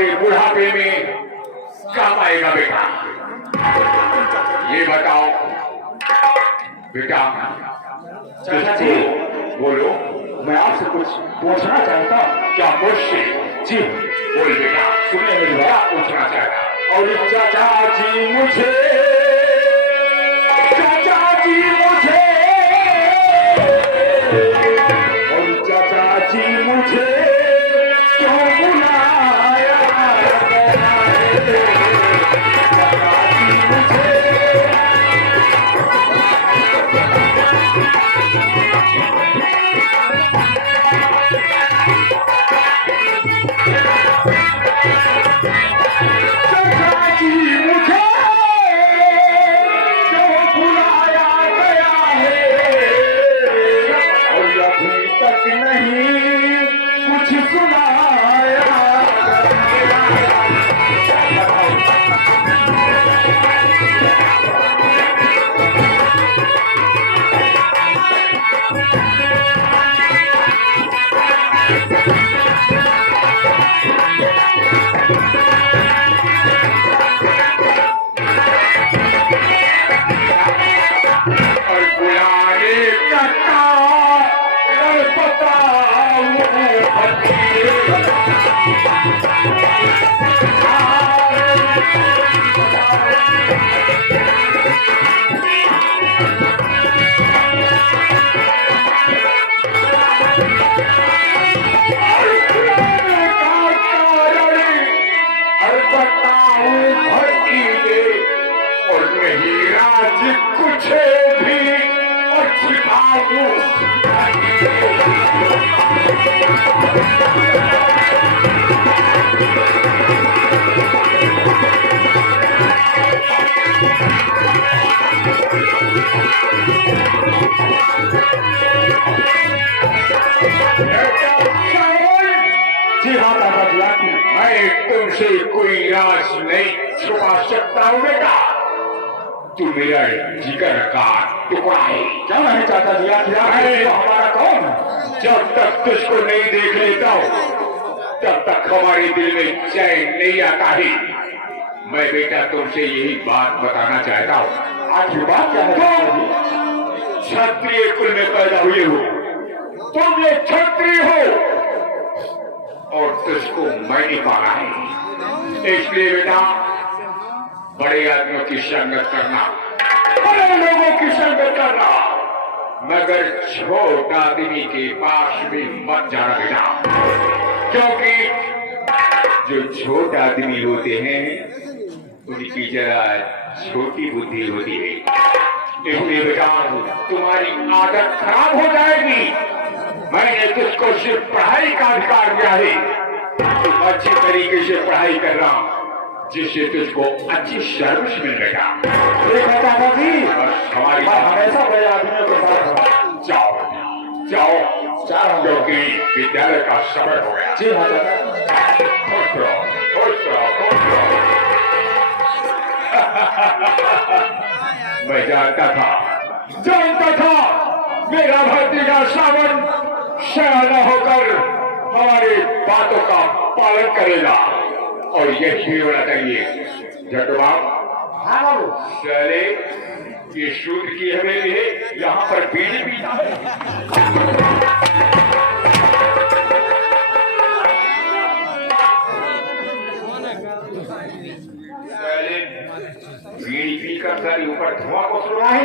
तुम्हारे बुढ़ापे में काम आएगा बेटा। ये बताओ बेटा। चाचा जी, बोलो। मैं आपसे कुछ पूछना चाहता हूँ। क्या मुझसे? जी बोल बेटा। सुनिए मेरी क्या बात। पूछना चाहता? और चाचा जी मुझे, चाचा जी मुझे, और चाचा जी मुझे क्यों बुलाया गया है? चाचा जी मुझे, कुछ भी और छिपाऊं। जी हाँ दादाजी, आपने मैं तुमसे कोई राज नहीं छुपा सकता हूँ बेटा। तू मेरा जिगर का टुकड़ा है। क्या नहीं चाचा जी, आप हमारा कौन है? जब तक तुझको नहीं देख लेता हूँ तब तक हमारे दिल में चैन नहीं आता है। मैं बेटा तुमसे यही बात बताना चाहता हूँ। आखिर बात क्या है चाचा जी? क्षत्रिय कुल में पैदा हुए हो, तुम ये क्षत्रिय हो और तुझको मैंने पाला है। इसलिए बेटा बड़े आदमियों की संगत करना, बड़े लोगों की संगत करना, मगर छोटा आदमी के पास भी मत जाना बेटा। क्योंकि जो छोटा आदमी होते हैं उनकी जरा छोटी बुद्धि होती है। इसलिए बेटा तुम्हारी आदत खराब हो जाएगी। मैंने तुझको सिर्फ पढ़ाई का अधिकार दिया है। तुम अच्छी तरीके से पढ़ाई कर रहा जिससे तुझको अच्छी सर्विस मिल बेटा। ठीक है दादाजी, बस हमारी मैं हमेशा बड़े आदमियों के साथ हूँ। जाओ जाओ जाओ। क्योंकि विद्यालय का समय हो गया। जी हाँ दादा। खुश रहो, खुश रहो, खुश रहो। मैं जानता था मेरा भतीजा सावन सयाना होकर हमारी बातों का पालन करेगा और यही होना चाहिए। जटवाब हाँ बाबू। चले ये सूद की हवेली है, यहाँ पर बीड़ी पीता है। चले बीड़ी पीकर सर ऊपर धुआं को सुना है।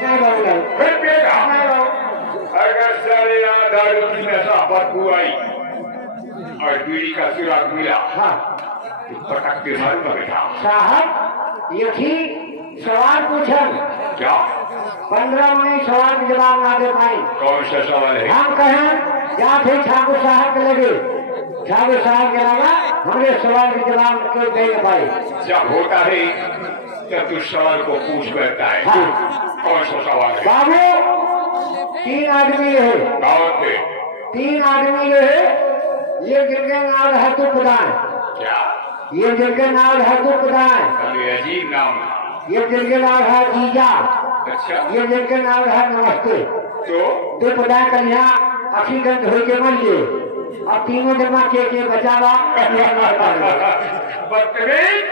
नहीं बाबू नहीं। फिर पिएगा। अगर सारे यहाँ दारू की नशा बदबू आई और बीड़ी का सुराग मिला हाँ तो पटक के मारूंगा बेटा। साहब, ये ठीक सवाल पूछन। क्या? 15 मिनट सवाल के जवाब ना दे पाए। कौन सा सवाल है? हम कहें या फिर ठाकुर साहब के लगे, ठाकुर साहब के लगा हमारे सवाल के जवाब क्यों दे न पाए? जब होता है तब तू सवाल को पूछ बैठता है। हाँ। कौन सा सवाल है? बाबू, 3 आदमी है। कौन थे? 3 आदमी है। ये जिनके नाम है तू प्रधान, क्या? ये जिनके नाम है तू प्रधान, अरे अजीब नाम है। ये जिनके नाम है जीजा, अच्छा ये जिनके नाम है नमस्ते। तो तू प्रधान कन्या अखीगंज हो के मरिए। अब तीनों जमा के बचावा। बदतमीज,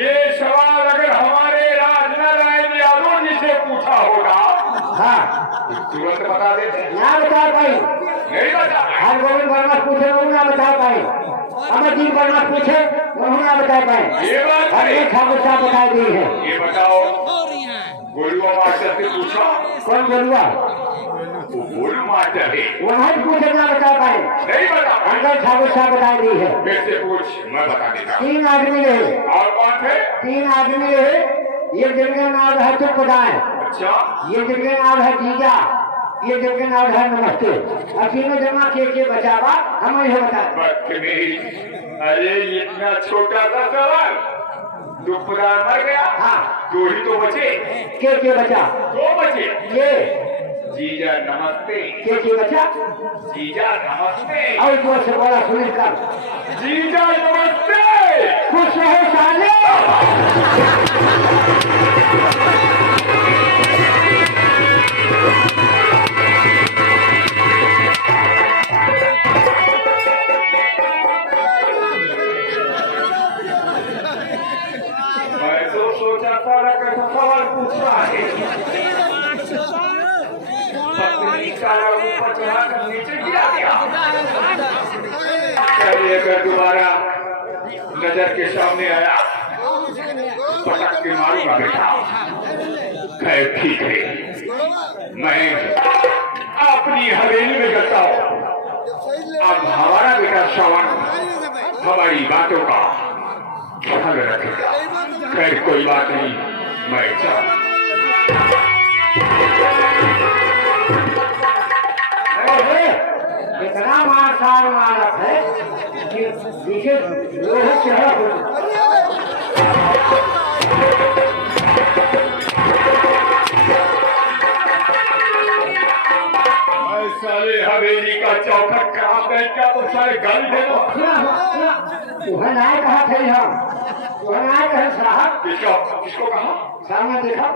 ये सवाल अगर हमारे राजनारायण यादव जी से पूछा होगा, हाँ तुरंत बता देते। ना बता पाई, नहीं बता। हर गोविंद वर्मा पूछे वो ना बता पाए, अमरजीत वर्मा पूछे वो ना बता पाए। ये बात हर है। एक ठाकुर साहब बताई दी है। ये बताओ, गोलुआ मास्टर से पूछो। कौन बोलुआ? वो गोलू मास्टर है। वहाँ पूछे ना बता पाए। नहीं बता। अंकल ठाकुर साहब बताई दी है। फिर से पूछ, मैं बता देता। 3 आदमी है। और कौन थे? 3 आदमी है। ये जिनका नाम है चुपदाय, अच्छा, ये जिनका नाम है जीजा, ये जिनका नाम है नमस्ते। और तीनों जमा के बचावा हम यही बता। बदतमीज, अरे इतना छोटा सा सवाल, दुखदार मर गया। हाँ 2 ही तो बचे। के बचा? 2 बचे। ये जीजा नमस्ते। के बचा? जीजा नमस्ते। और जोर से बोला सुनील कर। जीजा नमस्ते। खुश रहो साले। मैं तो सोचा था कैसा सवाल पूछ रहा है। बदतमीज साला ऊपर चढ़ा कर नीचे गिरा दिया। चलिए, अगर दोबारा नजर के सामने आया पटक के मारूंगा बेटा। खैर ठीक है, मैं अपनी हवेली में जाता हूँ। अब हमारा बेटा श्रवण हमारी बातों का ख्याल रखेगा। खैर कोई बात नहीं, मैं चला। इतना मार मारत है कि पीछे लोहे चढ़ा हो। साले हवेली का चौखट कहाँ पे क्या तो सारे गाली दे दो। तुम्हें ना कहा थे हम, तुम्हें ना कहे साहब। किसको कहा? सामने देखा।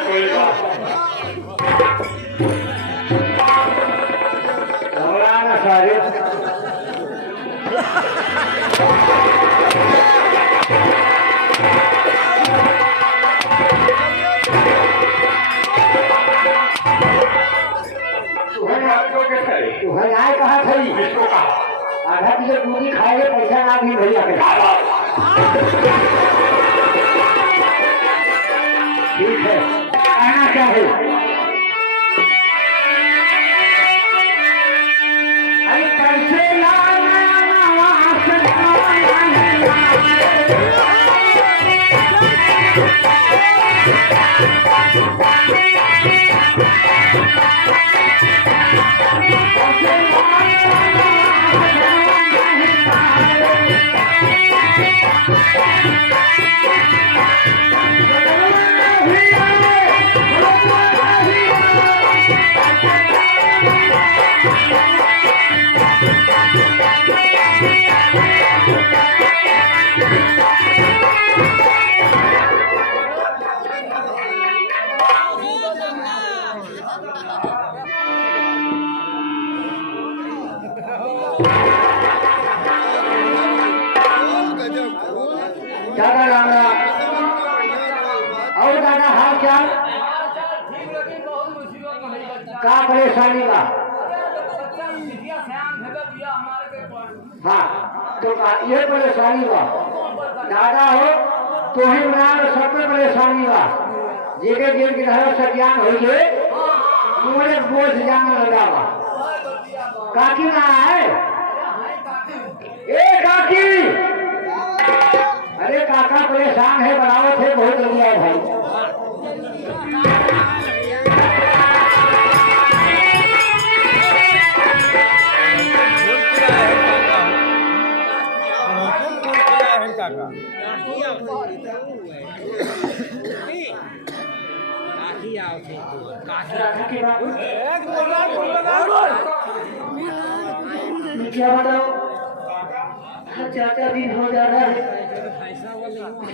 कोई बात घबराना सारे। तुम्हें ना कहा थी। किसको कहा? आधा किलो पूरी खाएंगे, पैसा ना भी भैया के। ठीक है, कहना चाहे अरे कैसे दादा राम राम। और दादा हाल चाल का परेशानी बा? हाँ तो ये परेशानी बा दादा हो तो ही बना सब में परेशानी बा। जेके जेल की तरह सज्ञान हो गए मुझे बोझ जाने लगा बा। काकी ना है? ए काकी, अरे काका परेशान है, बनावट है बहुत बढ़िया है भाई। क्या बताओ, चाचा भी हो जा रहा है,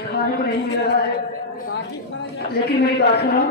खाने को नहीं मिल रहा है। लेकिन मेरी बात सुनो,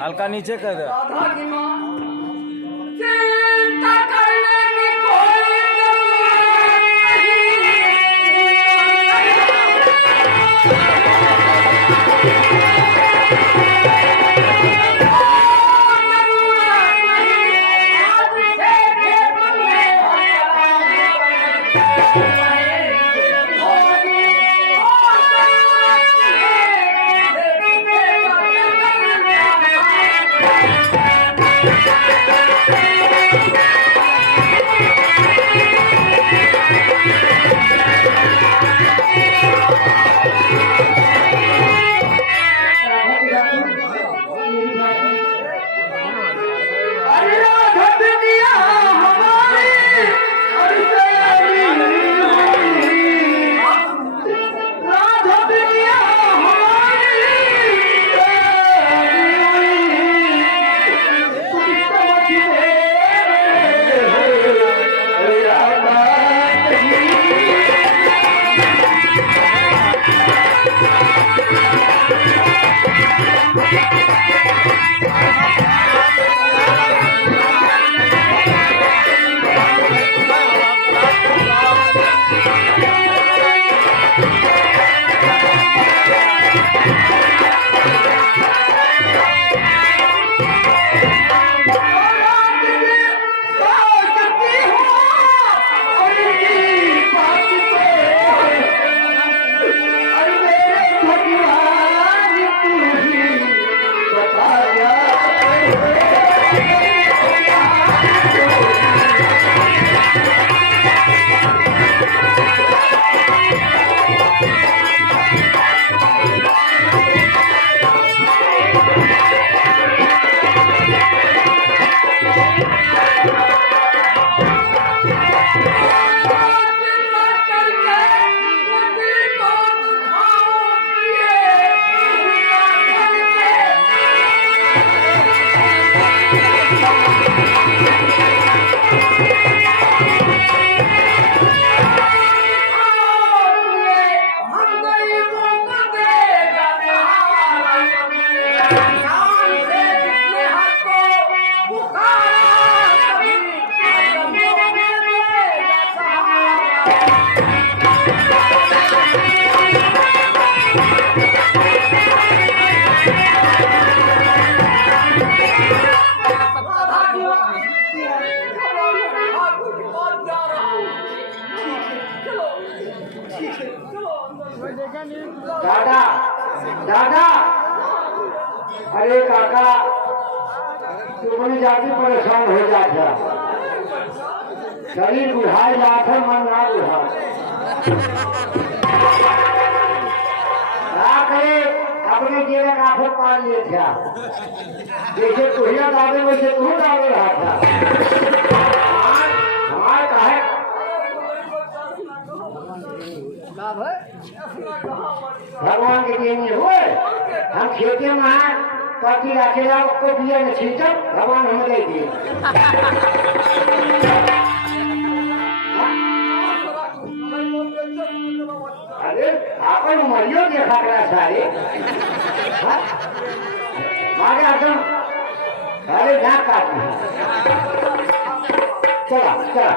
हल्का नीचे कर दे। राधा की माँ चिंता करने की कोई दादा दादा, अरे काका तुमने जाके परेशान हो जाता, शरीर बुझाए जाता, मन ना बुझा करे अपने जेल काफर पा लिए था, जैसे तुहिया डाले वैसे तू डाले रहा था। हमारे कहे भगवान के लिए नहीं हुए, हम खेते में कटी रखेगा उसको दिया न छींचा, भगवान हमें ले दिए। अरे आपन उमरियो देखा करा सारे, मारे आदम अरे जा काट चला चला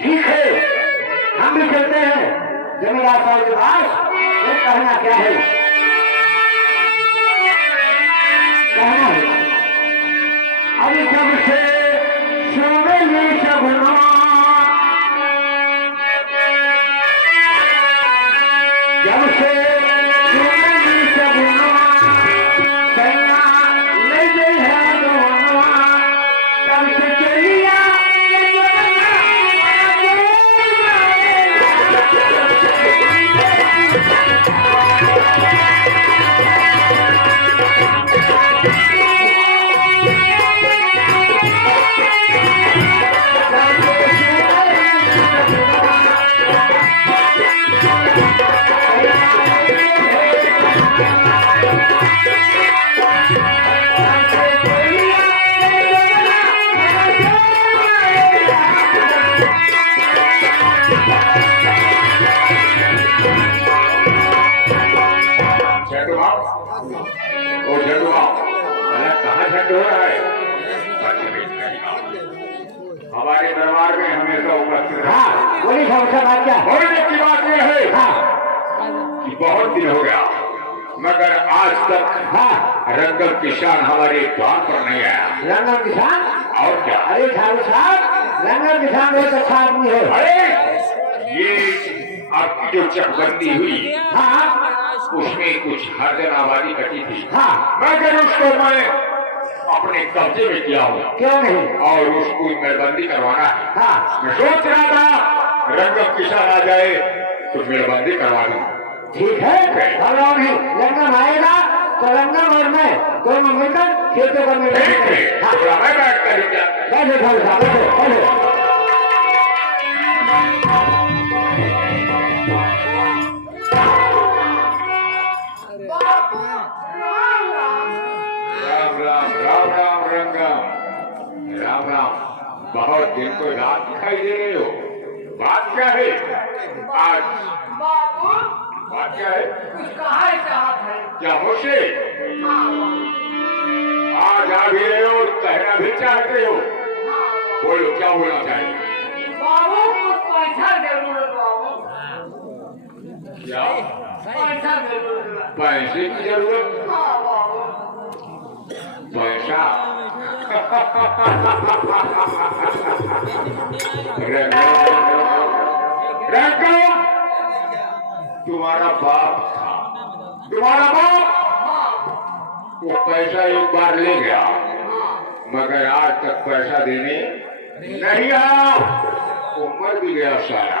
ठीक है, हम भी चलते हैं जमींदार साहब के पास। ये कहना क्या है? कहना है अभी जब से सोवेली सगुना, जब से सोवेली सगुना सैया ले गई है दोनों, तब से चलिया झंडू बाप, ओ झंडू बाप, अरे कहाँ झंडू हो रहा है? हमारे दरबार में हमेशा उपस्थित रहा। हाँ बोली समस्या बात क्या? बोलने की बात यह है हाँ कि बहुत दिन हो गया मगर आज तक हाँ रंगल किसान हमारे द्वार पर नहीं आया। रंगल किसान? और क्या? अरे ठाकुर साहब, रंगल किसान बहुत अच्छा आदमी है। अरे ये आपकी जो चकबंदी हुई हाँ उसमें कुछ हरदन आबादी कटी थी, हाँ मगर उसको मैं अपने कब्जे में किया हूँ क्यों नहीं? और उसको मेलबंदी करवाना है। हाँ मैं सोच रहा था रंगल किसान आ जाए तो मेलबंदी करवा लूँ। ठीक है, घबराओ नहीं, रंगम आएगा तो रंगम और मैं दोनों मिलकर खेतों पर मिल ठीक है, हाँ थोड़ा मैं बैठ कर ही क्या? बैठो ठाकुर साहब, बैठो बैठो। बापू राम राम। राम राम राम राम रंगम, राम राम। बहुत दिन को रात दिखाई दे रहे हो, बात क्या है? आज बापू बात क्या है? कुछ कहा चाहत है? क्या होशे? आज आ भी रहे हो, कहना भी चाहते हो, बोलो क्या बोलना चाहिए? बाबू कुछ पैसा जरूर है बाबू। क्या पैसा जरूर है। पैसे की जरूरत? हाँ बाबू। पैसा रंगम, तुम्हारा बाप था, तुम्हारा बाप वो पैसा एक बार ले गया मगर आज तक पैसा देने नहीं आया। वो मर भी गया सारा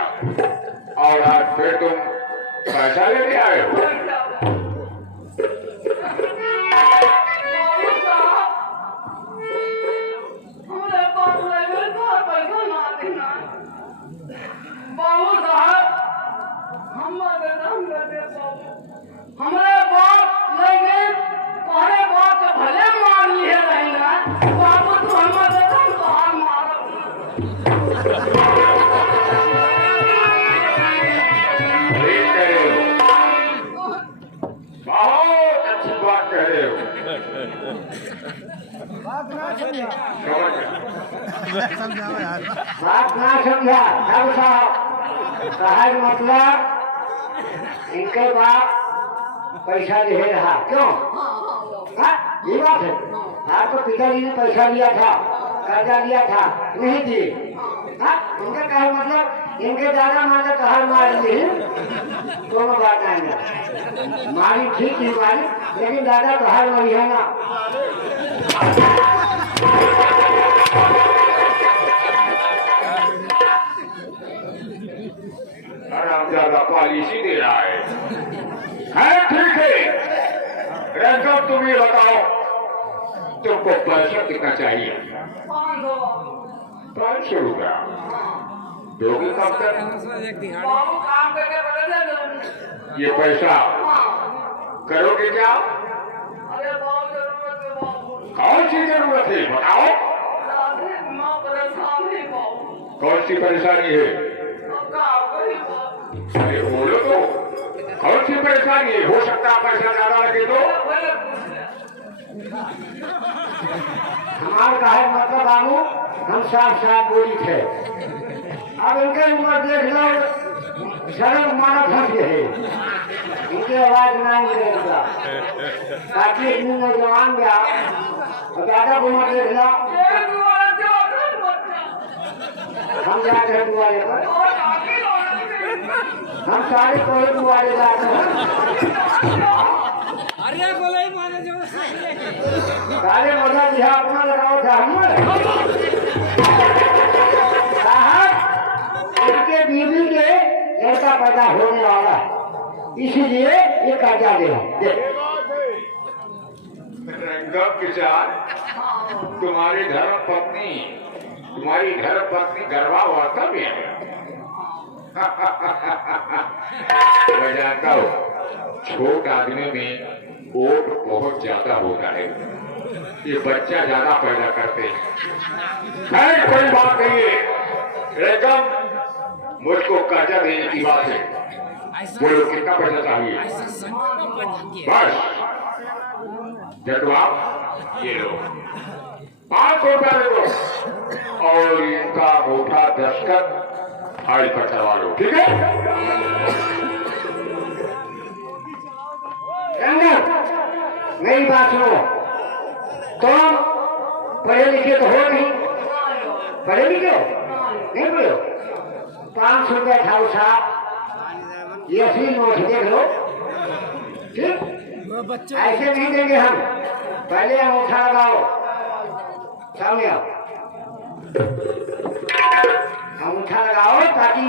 और आज फिर तुम पैसा लेने आए हो। बाबू साहब, हमारे पास लेवल का पैसा ना देना। बाबू साहब, हमारे नाम लगे बाबू। हमारे बाप लगे, तुम्हारे बाप के भले मार लिए रहेगा। बाबू तो हमारे नाम तो हार मारो। ठीक कह रहे हो, बहुत अच्छी बात कह रहे हो। समझ गया। बात ना समझा ठाकुर साहब, साहब मतलब इनके बाप पैसा दे रहा क्यों? हाँ ये बात है। आपको पिताजी ने पैसा लिया था, कर्जा लिया था, नहीं दिए। हाँ इनका कहा मतलब इनके दादा माता कहा मार दी, दोनों बात आएंगे। मारी ठीक नहीं मारी, लेकिन दादा कहा मरी है ना। आराम ज्यादा पॉलिसी दे रहा है। ठीक है रंगम, तुम ये बताओ तुमको पैसा कितना चाहिए? 500 रुपया दोगे कब तक? बाबू काम करके बदल दे। ये पैसा करोगे क्या? अरे बहुत जरूरत है बाबू। कौन सी जरूरत है बताओ? माँ परेशान है बाबू। कौन सी परेशानी है? अरे बोलो तो, कौन सी परेशानी है? हो सकता है पैसा ज्यादा लगे तो। हमारे कहे मतलब बाबू हम साफ साफ बोली थे। अब इनके उम्र देख लो, सरल मानव फंस गए, इनकी आवाज नहीं निकलेगा। बाकी इतनी नौजवान गया और ज्यादा उम्र देख लो। हम जाते हैं दुआरे पर, हम सारे कोई दुआरे जाते हैं। सारे मजा दिया अपना लगाओ था हम इनके बीवी के लड़का पैदा होने वाला, इसीलिए ये कर्जा दे। रंगम किसान, तुम्हारी धर्म पत्नी गर्भावस्था में है। मैं जानता हूँ छोट आदमी में वोट बहुत ज्यादा होता है, ये बच्चा ज्यादा पैदा करते हैं। खैर कोई बात नहीं है। रंगम मुझको कर्जा देने की बात है, बोलो कितना पैसा चाहिए? बस जवाब ये लो, 500 रुपया दे दो और इनका मोटा दस्तखत फाइल पर करवा लो, ठीक है? मेरी बात सुनो, तुम पढ़े लिखे तो हो नहीं, पढ़े लिखे हो नहीं? पढ़े हो? 500 रुपया खाओ साहब, ये असली नोट देख लो, ठीक? ऐसे नहीं देंगे हम, पहले अंगूठा लगाओ, सामने आओ, अंगूठा लगाओ ताकि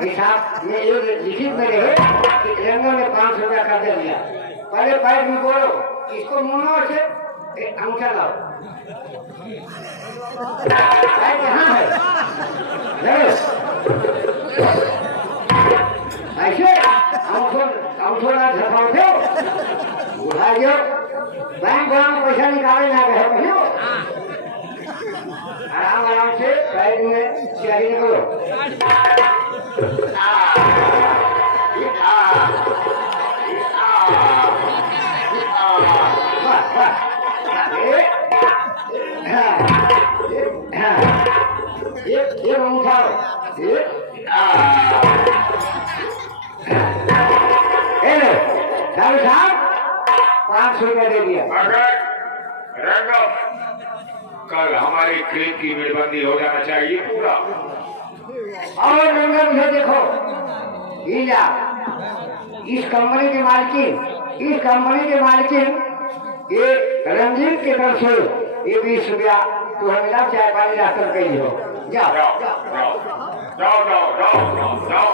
हिसाब में एक लिखित में रहे कि रंगा ने 500 रुपया कर दिया। पहले पैर में बोलो, इसको मुनो से अंगूठा लाओ, पैर कहाँ है? ऐसे अंगूठा झपाओ थे, उठाइयो, बैंक वाला पैसा निकाले ना गए कहीं, आराम आराम से पैर में चेहरे करो। ये उठाओ, साहब 500 रुपया दे दिया। कल हमारे खेत की मेलबंदी हो जाना चाहिए पूरा। और रंगम से देखो, इस कंपनी के मालकिन ये रंजीत की तरफ से ये 20 रुपया तो हमें मिला, चाय पानी रास्ता कही हो। जाओ जाओ जाओ जाओ जाओ जाओ जाओ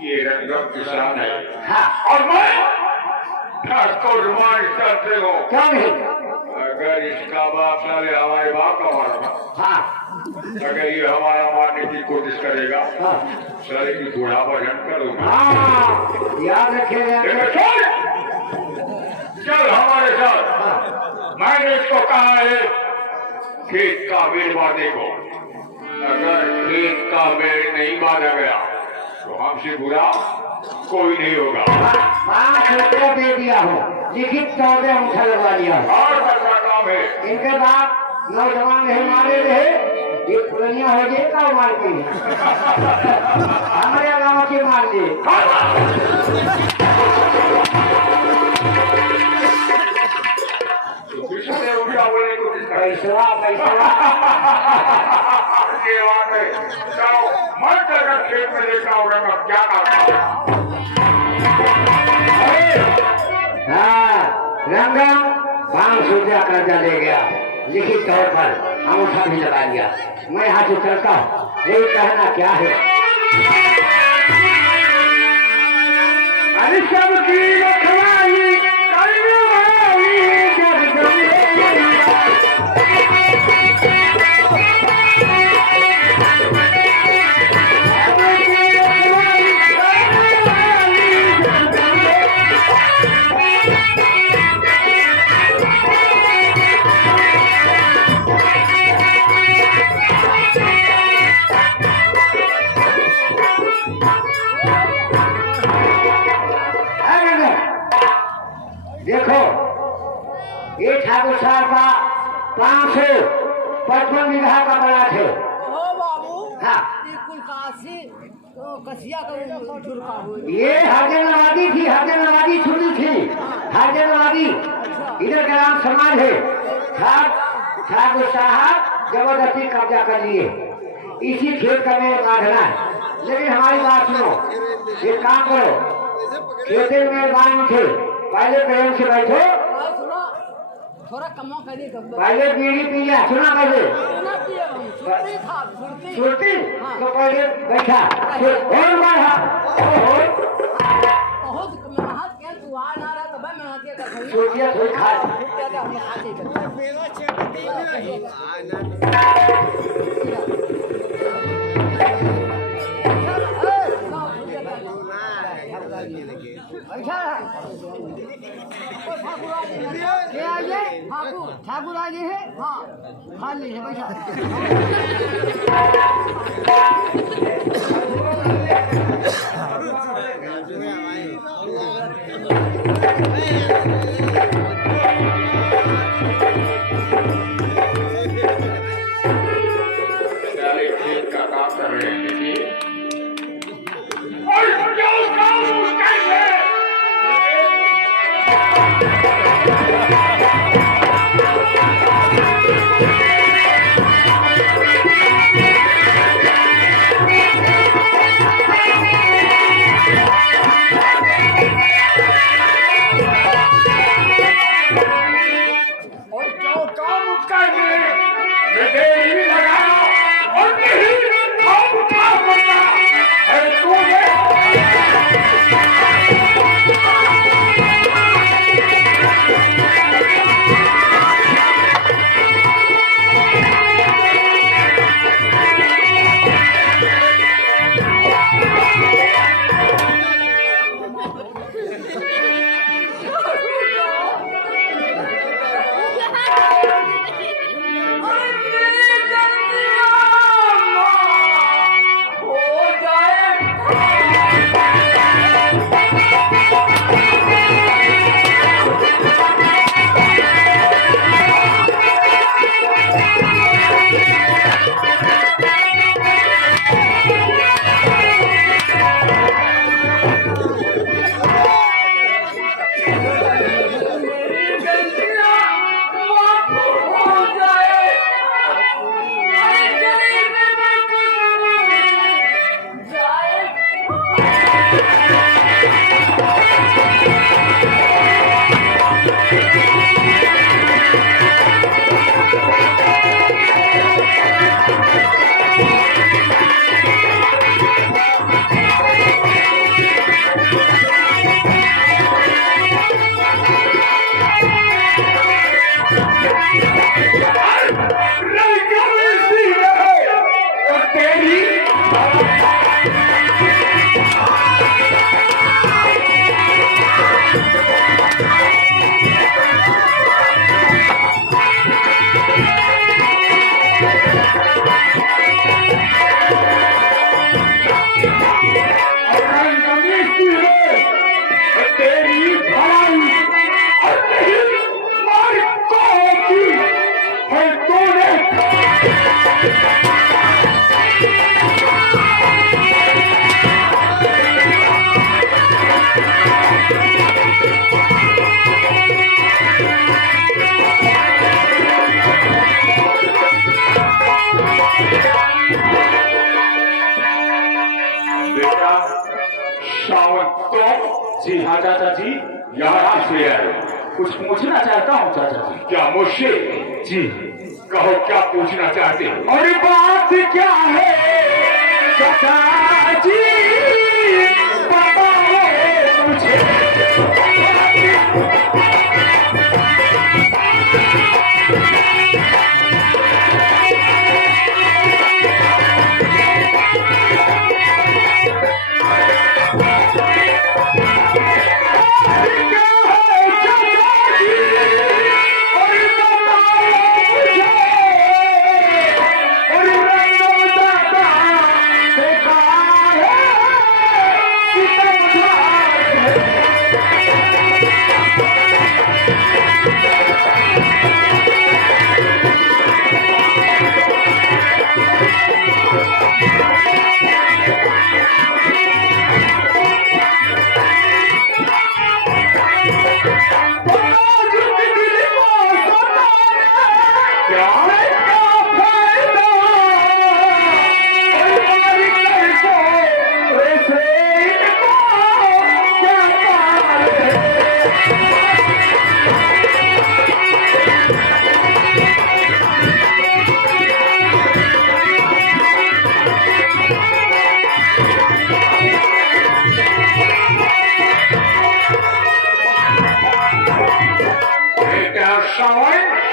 ये रंगम किसान है। हाँ। और मैं को रुमान करते हो। क्या नहीं? अगर इसका बाप साले हमारे बाप का मारा, हाँ, अगर ये हमारा मारने की कोशिश करेगा, हाँ, साले की बुढ़ापा झंड कर दूंगा। हाँ, याद रखेगा। चल हमारे साथ। मैंने इसको कहा है खेत का मेल बांधने को। अगर खेत का मेल नहीं बांधा गया तो हमसे बुरा कोई नहीं होगा। 5 रुपया दे दिया हो, लिखित तौर पर अंगूठा लगवा दिया। और बड़ा काम है। इनके बाप नौजवान नहीं मारे रहे, ये पुरानिया हो गए का मारते हैं। हमारे गाँव के मार दिए। बोलने को पैसा ये बात है। तो मत अगर खेत में देखना होगा तो क्या करना? हाँ, रंगम 500 रुपया कर्जा ले गया, लिखित तौर पर अंगूठा भी लगा दिया। मैं यहाँ से चलता हूँ, ये कहना क्या है? अरे सबकी रखवाली देखो ये ठाकुर साहब का 555 बीघा का प्लाट है। हो बाबू हाँ ये कुल काशी तो कसिया का झुरका हुई ये हरजनवादी थी, हरजनवादी छुरी थी, हरजनवादी इधर का नाम समाज है। ठाकुर साहब जबरदस्ती कब्जा कर लिए, इसी खेत का मेरे बांधना है। लेकिन हमारी बात सुनो, एक काम करो, खेते में बांध थे, पहले प्रेम से बैठो, सुनो थोड़ा कमा करे पहले बीड़ी पी लिया, सुना पहले सुनती था सुनती सुनती तो पहले बैठा और मारा बहुत मेहनत के तू आ ना रहा तब मेहनत के कर सोचिए थोड़ी खा हम आते ठाकुर आगे है हाँ खा ली है बैठा सारे खेत का काम कर रहे हैं देखिए। और जो काम कैसे और जो काम करने में देरी लगाना और नहीं काम उठा करना है तूने। जी हाँ चाचा जी, यहाँ से आए, कुछ पूछना चाहता हूँ चाचा जी। क्या मुझसे? जी कहो क्या पूछना चाहते हो? और बात क्या है चाचा जी, बताओ मुझे। और रंगो दादा देखा है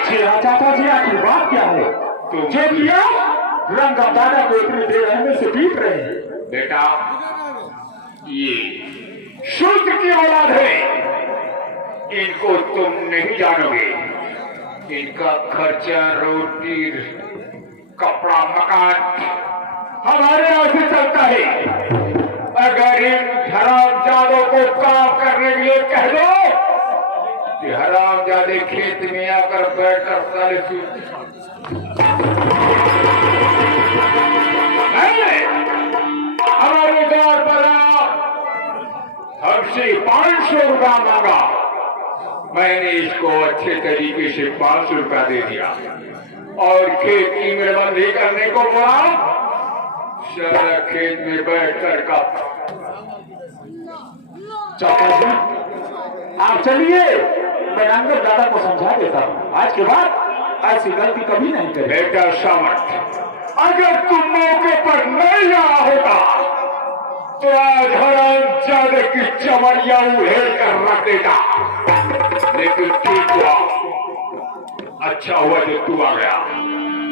जी हाँ चाचा जी, आपकी बात क्या है? जो किया रंगा दादा को इतनी देर रहने से पीट रहे हैं। बेटा, ये शुद्ध की औलाद है, इनको तुम नहीं जानोगे। इनका खर्चा, रोटी, कपड़ा, मकान हमारे यहाँ से चलता है। अगर इन हरामजादों को काम करने के लिए कह दो कि हरामजादे खेत में आकर बैठकर साले हमारे घर बना हमसे 500 रुपया मांगा। मैंने इसको अच्छे तरीके से 500 रुपया दे दिया और खेत की मेहरबानी करने को बोला। सारा खेत में बैठकर का चाचा जी आप चलिए, मैं रंगत दादा को समझा देता हूँ। आज के बाद ऐसी गलती कभी नहीं करें। बेटा सामर्थ, अगर तुम मौके पर नहीं आया होता तो आज हरामजादे की चमड़िया उड़ेल कर रख देता। लेकिन ठीक हुआ, अच्छा हुआ जो तू आ गया।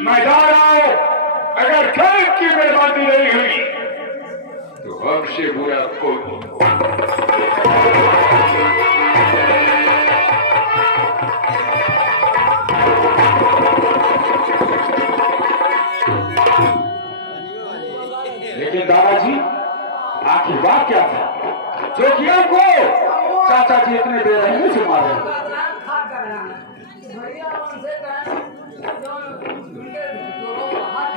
मैं जा रहा हूं, अगर खेत की मेहरबानी नहीं हुई तो हमसे बुरा कोई लेकिन दादाजी आखिर बात क्या था जो किया को चाचा जी इतने देर रहने से मारे? भैया उनसे कहें जो उनके दोनों हाथ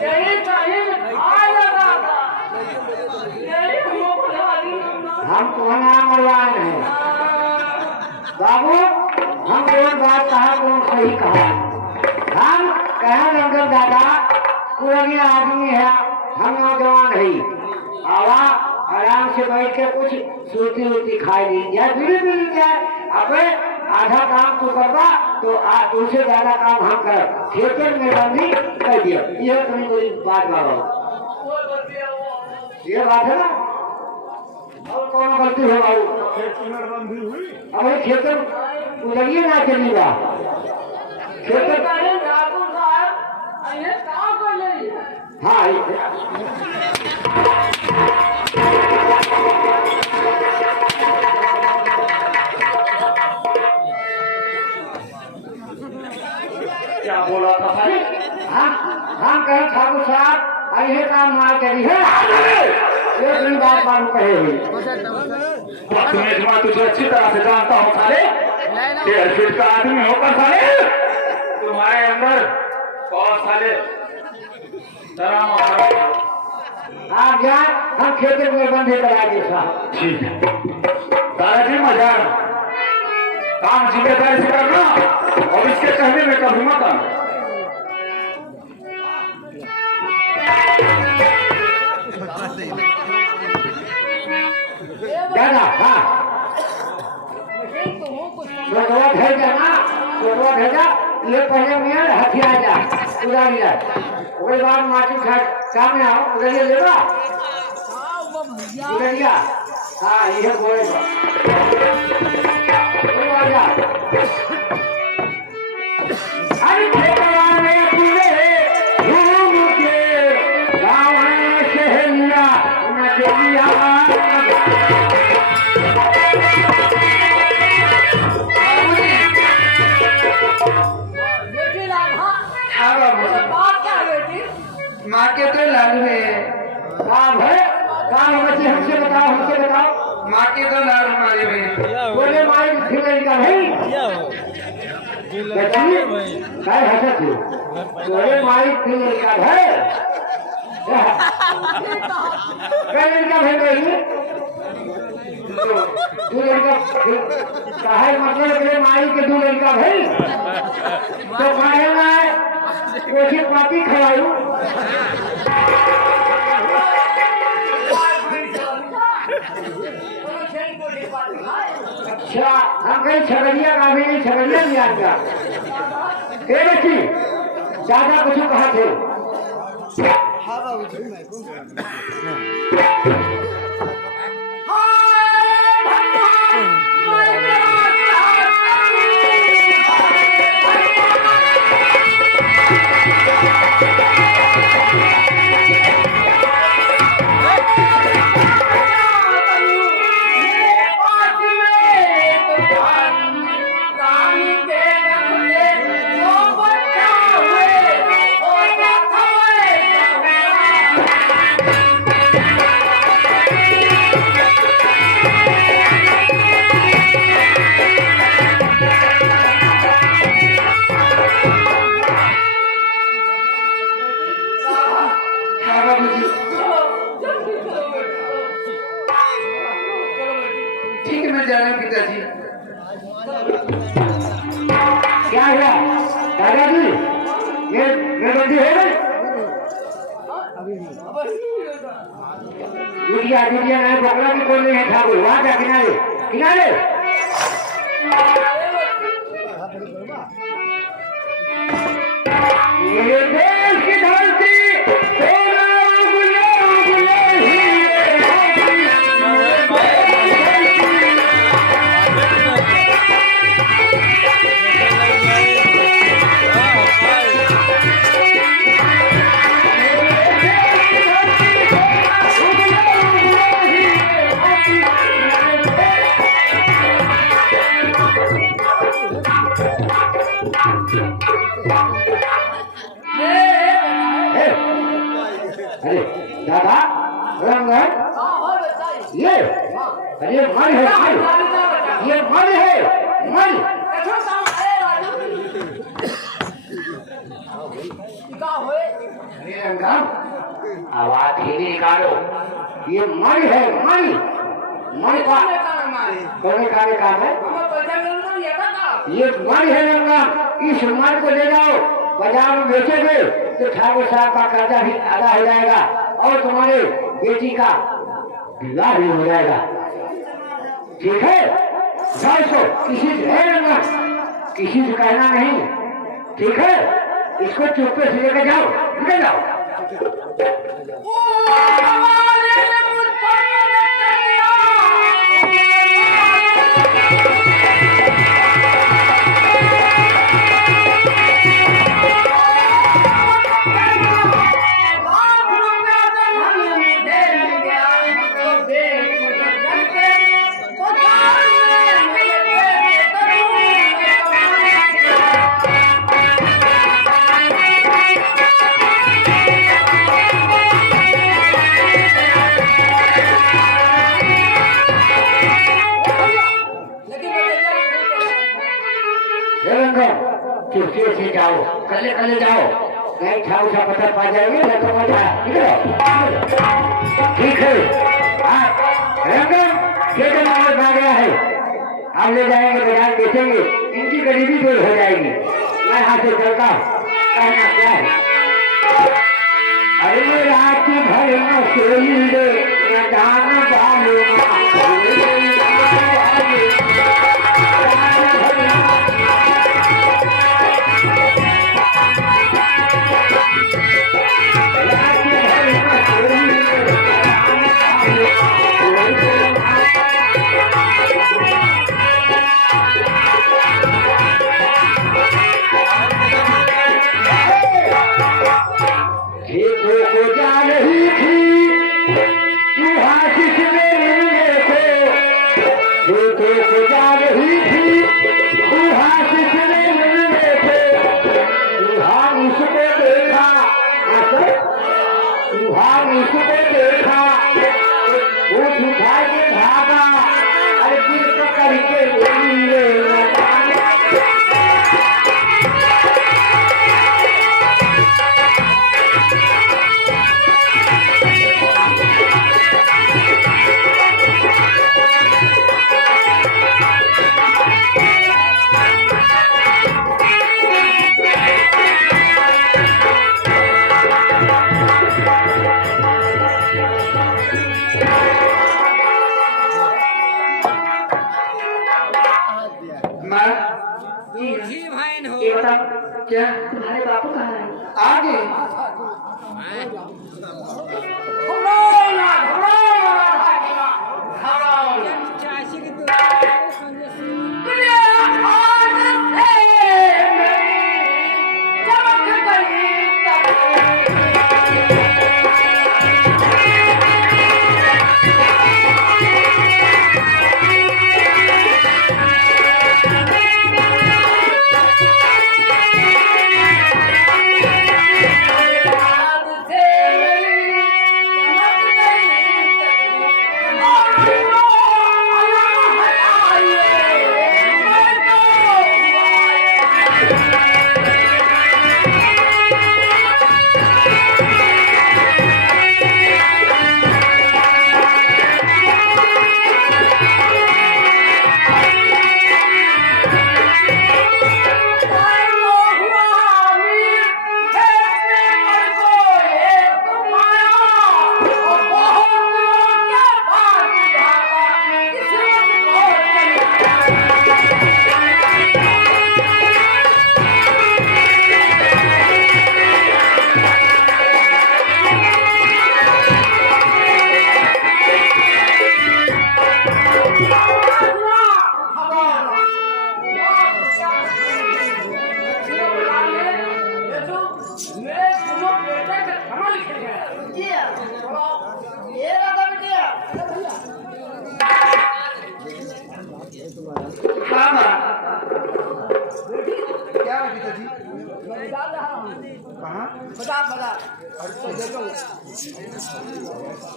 यही कहीं आ लगा था, यही हमको बुला दी हम तुम्हारा मरवाए हैं बाबू। हम जो बात कहा वो सही कहा। हम कहें रंगत दादा पुराने आदमी है, हम नौजवान है। आवा आराम से बैठ के कुछ सूती वूती खाई ली जाए, बीड़ी पी ली जाए। अबे आधा काम तू करवा तो तुझसे ज्यादा काम हम कर, खेतन में बंदी कर दिया। ये तुम्हें कोई बात बाबा, ये बात है ना। और कौन गलती हो भाई? अबे खेतन उधरिए ना चलिएगा। खेतन ठाकुर साहब ये काम कर रही है। हाँ क्या बोला था भाई? हम कहे ठाकुर साहब अरे काम मार करी है, एक दिन बात मालूम कहे हुई। तुम्हें तुझे अच्छी तरह से जानता हूँ साले, 1.5 फीट का आदमी होकर साले तुम्हारे अंदर बहुत साले डरामा आप जाए, हम खेत में बंदे करा दिए साहब। ठीक है दादाजी, मजा काम जिम्मेदारी से करना और इसके कहने में कभी मत आना। दादा हाँ छोटवा भेजा ना, छोटवा भेजा ये पहले में हथियार जा उड़ा दिया। उसके बाद माटी सामने आओ उधर लेगा उधरिया। हाँ ये बोलेगा अरे खेतवा में पूरे घूम के गाँव शहरिया नदिया बेटी लाभा बात क्या बेटी? माँ के तो लाल में काम है, काम बच्चे हमसे बताओ माँ के तो लाल हमारे में बोले माई फिर का भाई काय भाषा थी बोले माई फिर का है कई लड़का भाई गई दो लड़का कहा मतलब माई के 2 लड़का भाई तो कहे ना कोठी पाती खवायू अच्छा हम कहीं छगड़िया का भी नहीं छगड़िया भी आ गया हे बच्ची दादा कुछ कहा थे ठीक है मैं जा रहा हूँ पिताजी क्या हुआ दादाजी ये बंदी है ना दुनिया दुनिया नहीं पकड़ा भी कोई नहीं है ठाकुर वहां जा किनारे किनारे मेरे देश की धरती अरे दादा रंगन ये अरे मर है ये मर है मर अरे रंगन आवाज ही निकालो ये मर है मर का कौन काले काम है ये मर है रंगन इस मर को ले जाओ बाजार में बेचेंगे तो ठाकुर साहब का कर्जा भी अदा हो जाएगा और तुम्हारे बेटी का विवाह भी हो जाएगा ठीक है भाई को किसी से है रंगा किसी से कहना नहीं ठीक है इसको चुप्पे से लेकर जाओ निकल जाओ चुपके से जाओ कल्ले कल्ले जाओ नहीं ठाकुर साहब पता पा जाएंगे नहीं तो मजा ठीक है रंगम भाग गया है आप ले जाएंगे बाजार बेचेंगे इनकी गरीबी दूर हो जाएगी मैं यहाँ से चलता हूँ कहना क्या है अरे रात भर न सोई रे न दान बालू ये बताओ क्या तुम्हारे बापू कहाँ है? आगे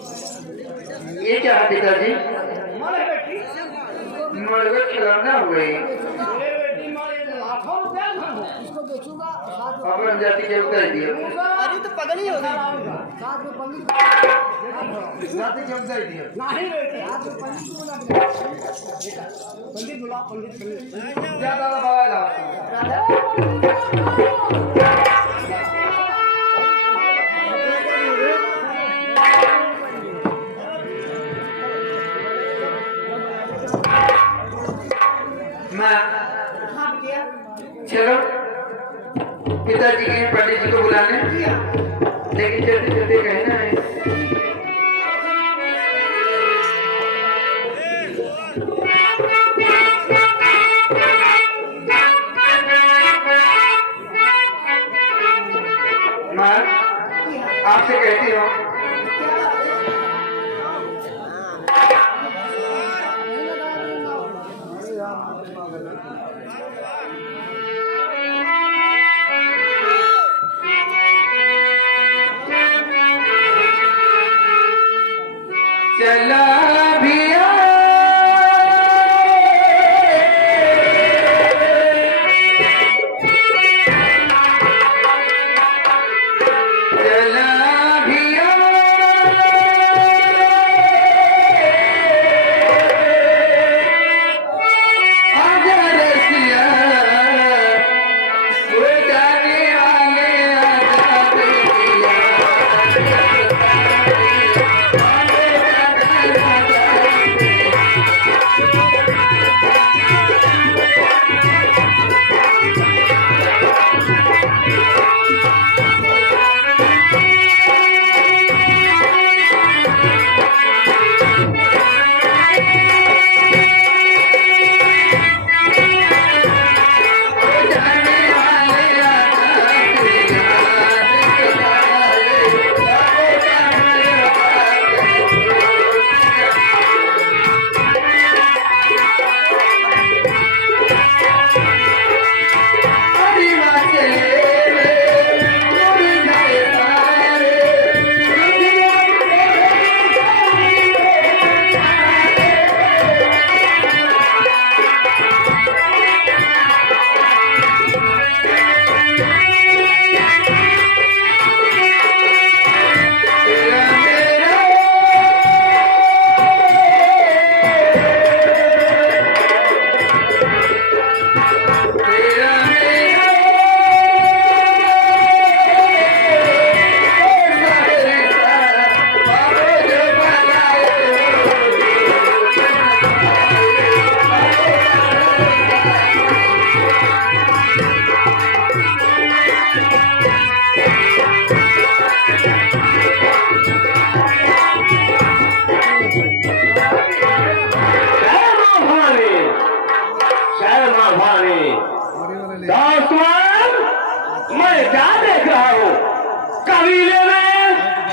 ये क्या है पिताजी? मरघट खिलौना हुए अपन जाति के उतर दिया अरे तो पगल ही होगी जाति के उतर दिया नहीं बेटी पंडित बुलाओ पंडित ज्यादा बाबा चलो पिताजी के पंडित जी को बुलाने लेकिन जल्दी जल्दी कहना है माँ आपसे कहती हूँ चला भिया चला भिया मैं क्या देख रहा हूँ? कबीले में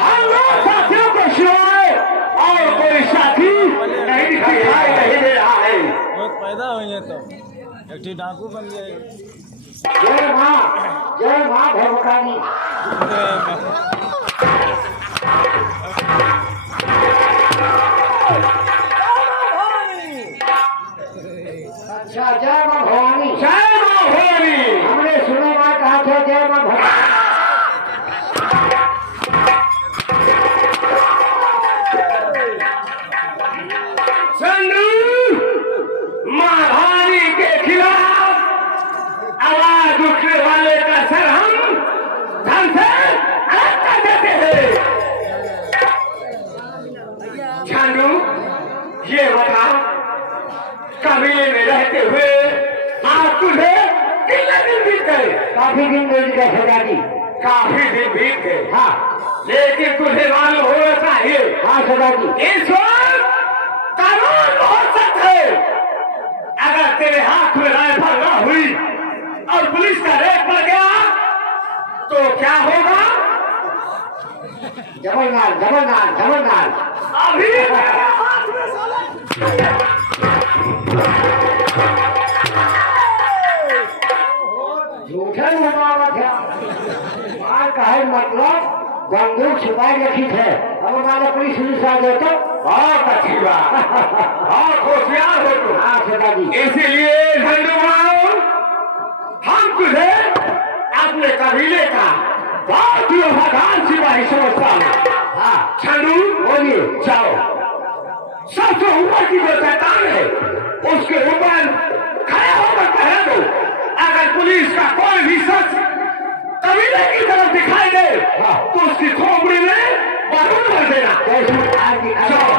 हम लोग साथियों को सिवाय और कोई साथी नहीं दिखाई नहीं दे रहा है। पैदा हुई तो एक ठी डाकू बन गए। जय माँ भगवतानी। अच्छा जय माँ भवानी। जय माँ भवानी। हमने सुना माँ कहा था जय माँ भवानी। महारानी के खिलाफ आवाज उठने वाले का सर हम धन से अलग कर देते हैं। छांडू, ये बता, कबीले में रहते हुए आज तुझे कितने दिन बीत गए? काफी दिन बीत गए सरदार जी। काफी दिन बीत गए। हाँ लेकिन तुझे मालूम होना चाहिए, हाँ सरदार जी। इस वक्त कानून बहुत सख्त है। अगर तेरे हाथ में राइफल ना हुई और पुलिस का रेड पड़ गया तो क्या होगा? जबरनार जबरनार जबरनार। अभी झूठे बनावत है। मार का है मतलब बंदूक छुपाई रखी है। अब हमारा पुलिस आ जाए तो बहुत अच्छी बात, बहुत होशियार हो तुम। हाँ सरदार जी। इसीलिए झंडूमाओ, हम तुझे अपने कबीले का बहुत ही वफादार सिपाही समझता हूँ। हाँ छंडू, बोलिए, जाओ, सबसे ऊपर की जो शैतान है उसके ऊपर खड़े होकर पहरा दो। अगर पुलिस का कोई भी शख्स कबीले की तरफ दिखाई दे तो उसकी खोपड़ी में बारूद भर देना। जाओ।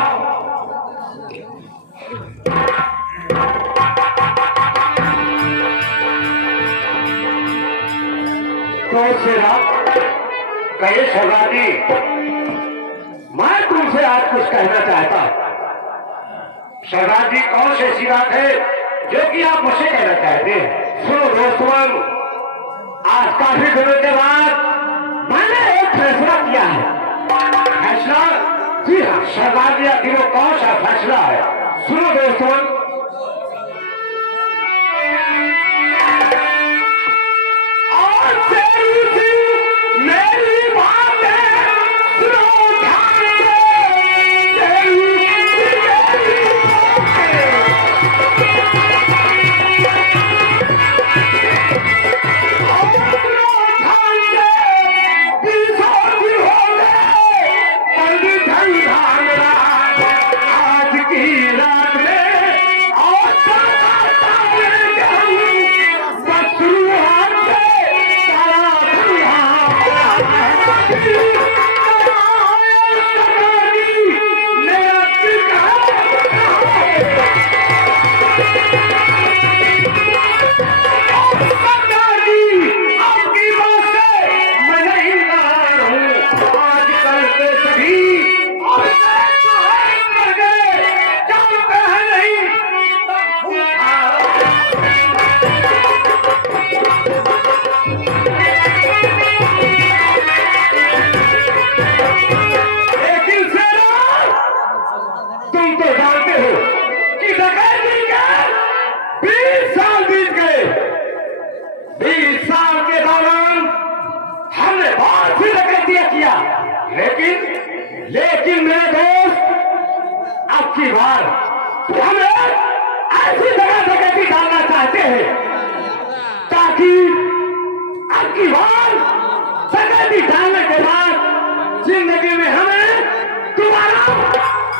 तो कहे सरदारी, मैं तुमसे आज कुछ कहना चाहता हूँ। सरदार जी, कौन सी ऐसी बात है जो कि आप मुझसे कहना चाहते हैं? सुनो दोस्तों, आज काफी दिनों के बाद मैंने एक फैसला किया है। फैसला? जी हाँ सरदार जी, आखिर वो कौन सा फैसला है? सुनो दोस्तों, और मेरी बात है, सुनो ध्यान से। आज की रात में और लेकिन मेरे दोस्त, अब की बार हम ऐसी जगह डकैती डालना चाहते हैं ताकि अब की बार डकैती डालने के बाद जिंदगी में हमें दोबारा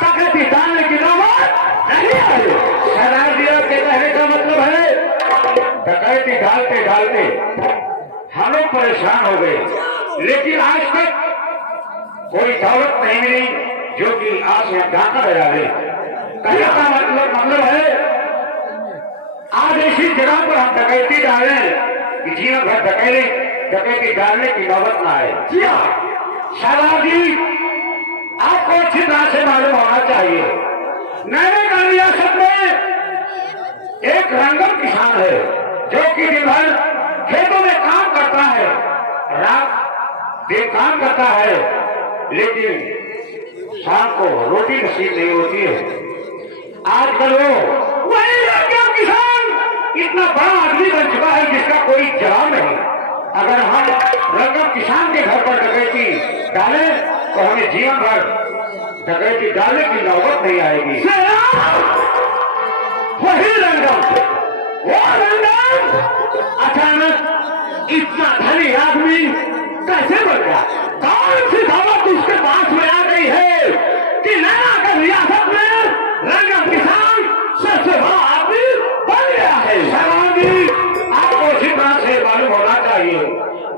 डकैती डालने की नौबत नहीं आए। सरदार जी के कहने का मतलब है डकैती डालते डालते हम लोग परेशान हो गए, लेकिन आज तक कोई दौलत नहीं मिली जो कि आज यहाँ डाका लगा दे। कहने का मतलब है आज ऐसी जगह पर हम डकैती डालें कि जीवन भर डकैती डालने की नौबत ना आए। जी हाँ सरदार जी, आपको अच्छी तरह से मालूम होना चाहिए, नैने रियासत में एक रंगम किसान है जो कि दिन भर खेतों में काम करता है रात दिन काम करता है लेकिन शाम को रोटी नसीब नहीं होती है। आजकल वो वही रंगम किसान इतना बड़ा आदमी बन चुका है जिसका कोई जवाब नहीं। अगर हम रंगम किसान के घर पर डकैती डाले तो हमें जीवन भर डकैती डालने की नौबत नहीं आएगी। वही रंगम, वो रंगम अचानक इतना धनी आदमी कैसे बन गया? कौन सी दौलत उसके पास में आ गई है कि नैनागढ़ रियासत में रंगम किसान सबसे बड़ा आदमी बन गया है? सराजी, आपको इसी तरह से मालूम होना चाहिए।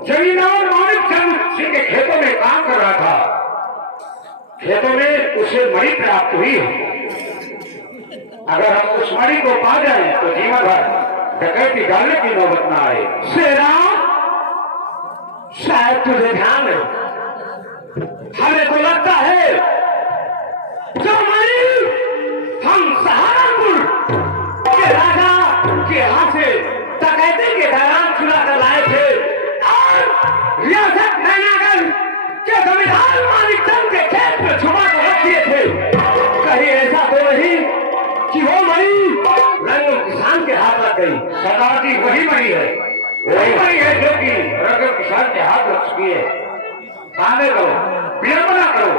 जमींदार मानिक चंद सिंह के खेतों में काम कर रहा था। खेतों में उसे मणि प्राप्त हुई। अगर हम उस मणि को पा जाए तो जीवन भर डकैती डालने की नौबत न आए। शेरा, शायद तुझे ध्यान है, हमें तो लगता है जो मणि हम सहारनपुर के राजा के हाथ से डकैती के दौरान चुरा कर लाए थे और रियासत नैनागढ़ के जमींदार मालिक चंद के खेत में छुपा कर रख दिए थे। कहीं ऐसा तो नहीं कि वो मणि रंगम किसान के हाथ लग गई? सरदार जी, वही मणि है, वही मणि है जो कि रंगम किसान के हाथ लग चुकी है। कामे करो, विडंबना करो,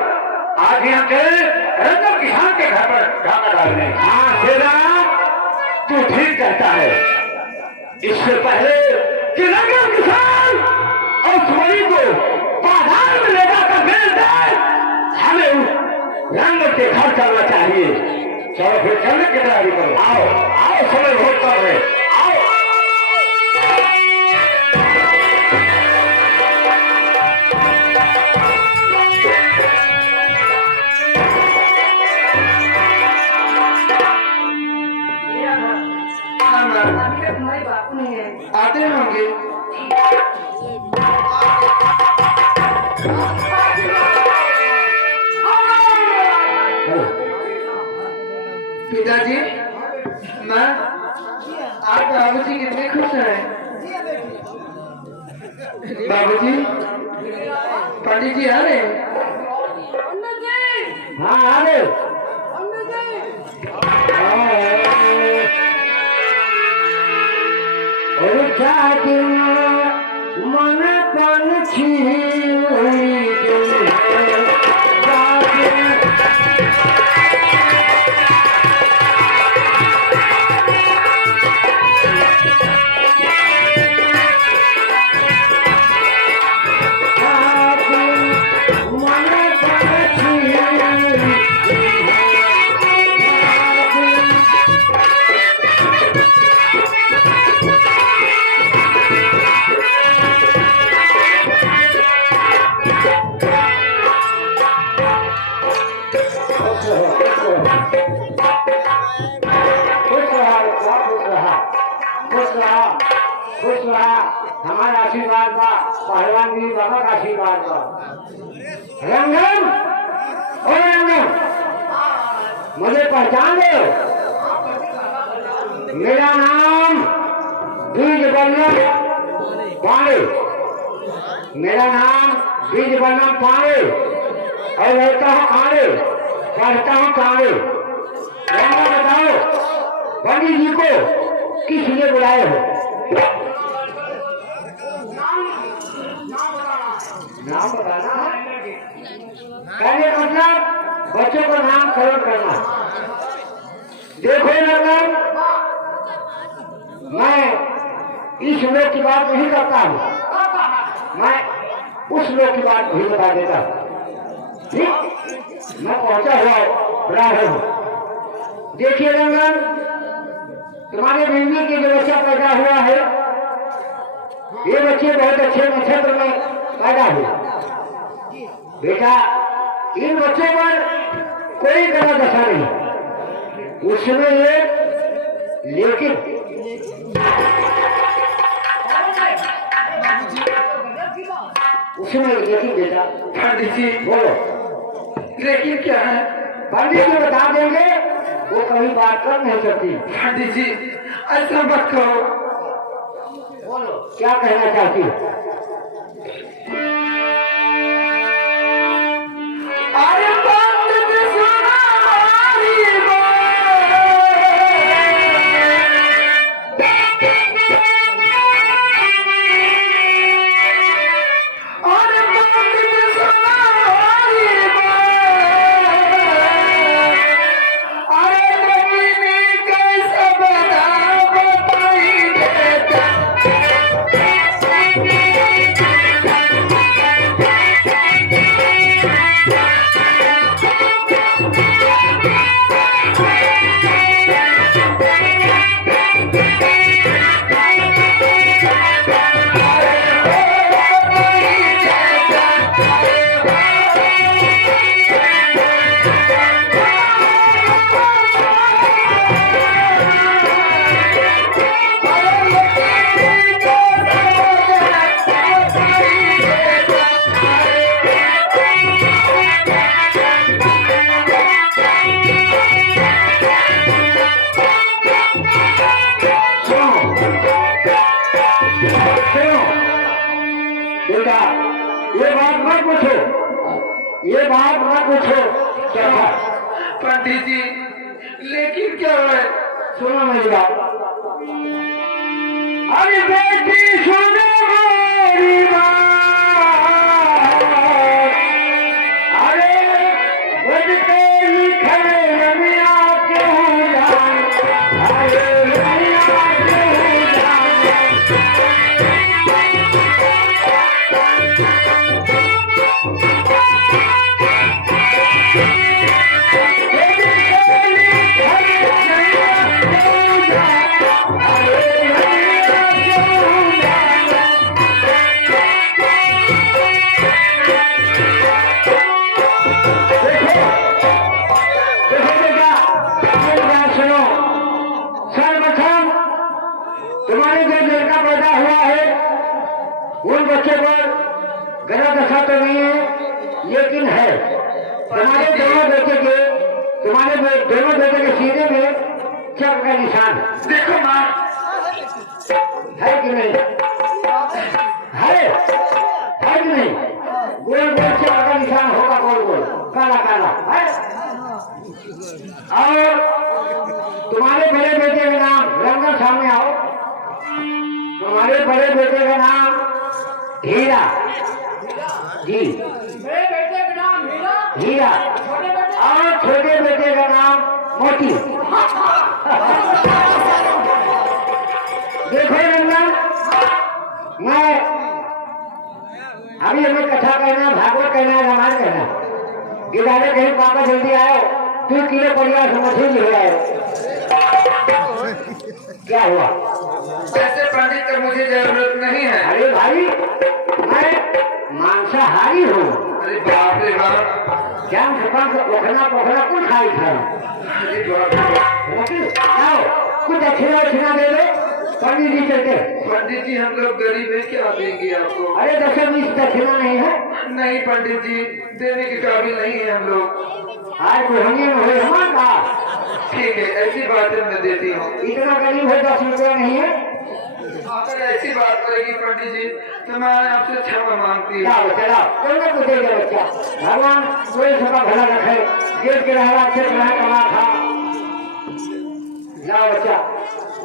आज ही हम चले रंगम किसान के घर पर ढाका डालने। हाँ शेरा, तू ठीक कहता है। इससे पहले कि रंगम किसान और मणि को बाजार में ले जाकर बेच दे, हमें रंगम के घर चलना चाहिए। चलो फिर चलने की तैयारी करो। आओ आओ, समय बहुत कम है, आओ। तुम्हारे बापू नहीं है, आते होंगे। पिताजी, माँ, आप बाबूजी कितने खुश हैं। बाबूजी, पंडित जी आ रहे हैं? हाँ आ रहे। मन पंछी खुश रहा। हमारा आशीर्वाद बा, पहलवान गिरी बाबा का आशीर्वाद बा। रंगम, ओ रंगम, मुझे पहचान लो। मेरा नाम बीज बल्लभ पांडे, मेरा नाम बीज बल्लभ पांडे और रहता हूँ आड़े, पढ़ता हूँ कांडे। बताओ पंडित जी को किस लिए बुलाए हो? नाम बताना है। कहने का मतलब बच्चों का नामकरण करना। देखो मतलब मैं इस लोक की बात नहीं करता हूँ, मैं उस लोक की बात भी बता देता हूँ। ठीक, मैं पहुंचा हुआ ब्राह्मण हूँ। देखिए रंगन, तुम्हारे बीवी के जो बच्चा पैदा हुआ है, ये बच्चे बहुत अच्छे नक्षत्र में पैदा हुए। बेटा, इन बच्चों पर कोई गलत दशा नहीं, उसमें ये लेकिन उसमें लेकिन बेटा। पंडित जी बोलो, लेकिन क्या है? पंडित जी बता देंगे, वो कभी बात कर नहीं सकती। पंडित जी ऐसा मत कहो। बोलो क्या कहना चाहती हो? बेटा ये बात मत पूछो, ये बात मत पूछो। चलो पंडित जी लेकिन क्या है? सुनो मेरी बात। अरे बेटी सुनो मेरी बात, अरे बजते लिखे रमिया क्यों जान, अरे रमिया क्यों जान। तुम्हारे जो लड़का पैदा हुआ है उन बच्चे पर गलत दशा तो नहीं है, लेकिन है तुम्हारे दोनों बेटे के सीने में चक का निशान देखो माँ, है कि नहीं? है कि नहीं? गोल गोल चक का निशान होगा, गोल गोल काला काला है। और तुम्हारे बड़े बेटे का नाम, रंगा सामने आओ, तुम्हारे बड़े बेटे का नाम हीरा जी, मेरे बेटे का नाम हीरा, छोटे बेटे और छोटे बेटे का नाम मोती। देखो रंगन, मैं अभी हमें कथा कहना, भागवत कहना, रामायण कहना, गिदारे कहीं पापा जल्दी आओ, 2 किलो परिवार समझे ले आए। क्या हुआ? ऐसे पंडित का मुझे जरूरत नहीं है। अरे भाई मैं मांसाहारी हूँ। अरे बाप रे बाप, क्या पोखना कुछ खाई था? अरे बाप रे बाप। आओ कुछ दक्षिणा दे दो पंडित जी चलते। पंडित जी हम लोग गरीब है, क्या देंगे आपको? अरे 10-20 दक्षिणा नहीं है? नहीं पंडित जी, देने के काबिल नहीं है हम लोग। आज बुढ़ानी में हुए हमारे पास, ठीक है, ऐसी बात है मैं देती हूँ। इतना गरीब है 10 रुपया नहीं है। अगर ऐसी बात करेगी पंडित जी तो मैं आपसे क्षमा मांगती हूँ। चलो चलो चलो कुछ देगा बच्चा, भगवान कोई सबका भला रखे, जेब के रहवा अच्छे कमा कमा खा। जाओ बच्चा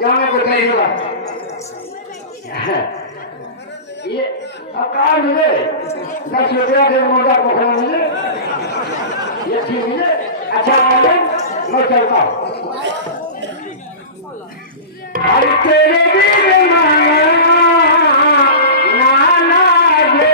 जाओ, मैं कुछ नहीं होगा। ये अकाल मिले 10 रुपया के मोटा पोखरा मिले, ये ठीक मिले, अच्छा मालूम मैं चलता हूँ। अरे तेरे बिन नाना जे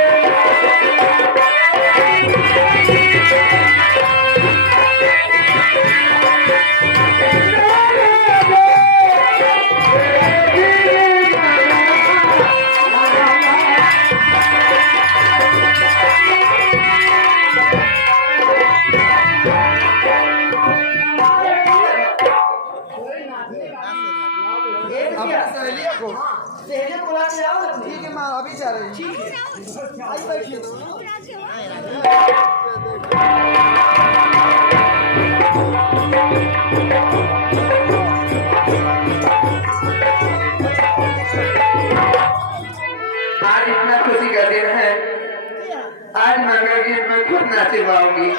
पहले बुला के आओ ना। ठीक है माँ, अभी जा रही। ठीक है आई बैठिए। आज इतना खुशी का दिन है, आज मंगल गीत में खुद नाचे पाऊंगी।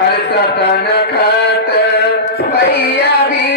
हर सतन खत भैया भी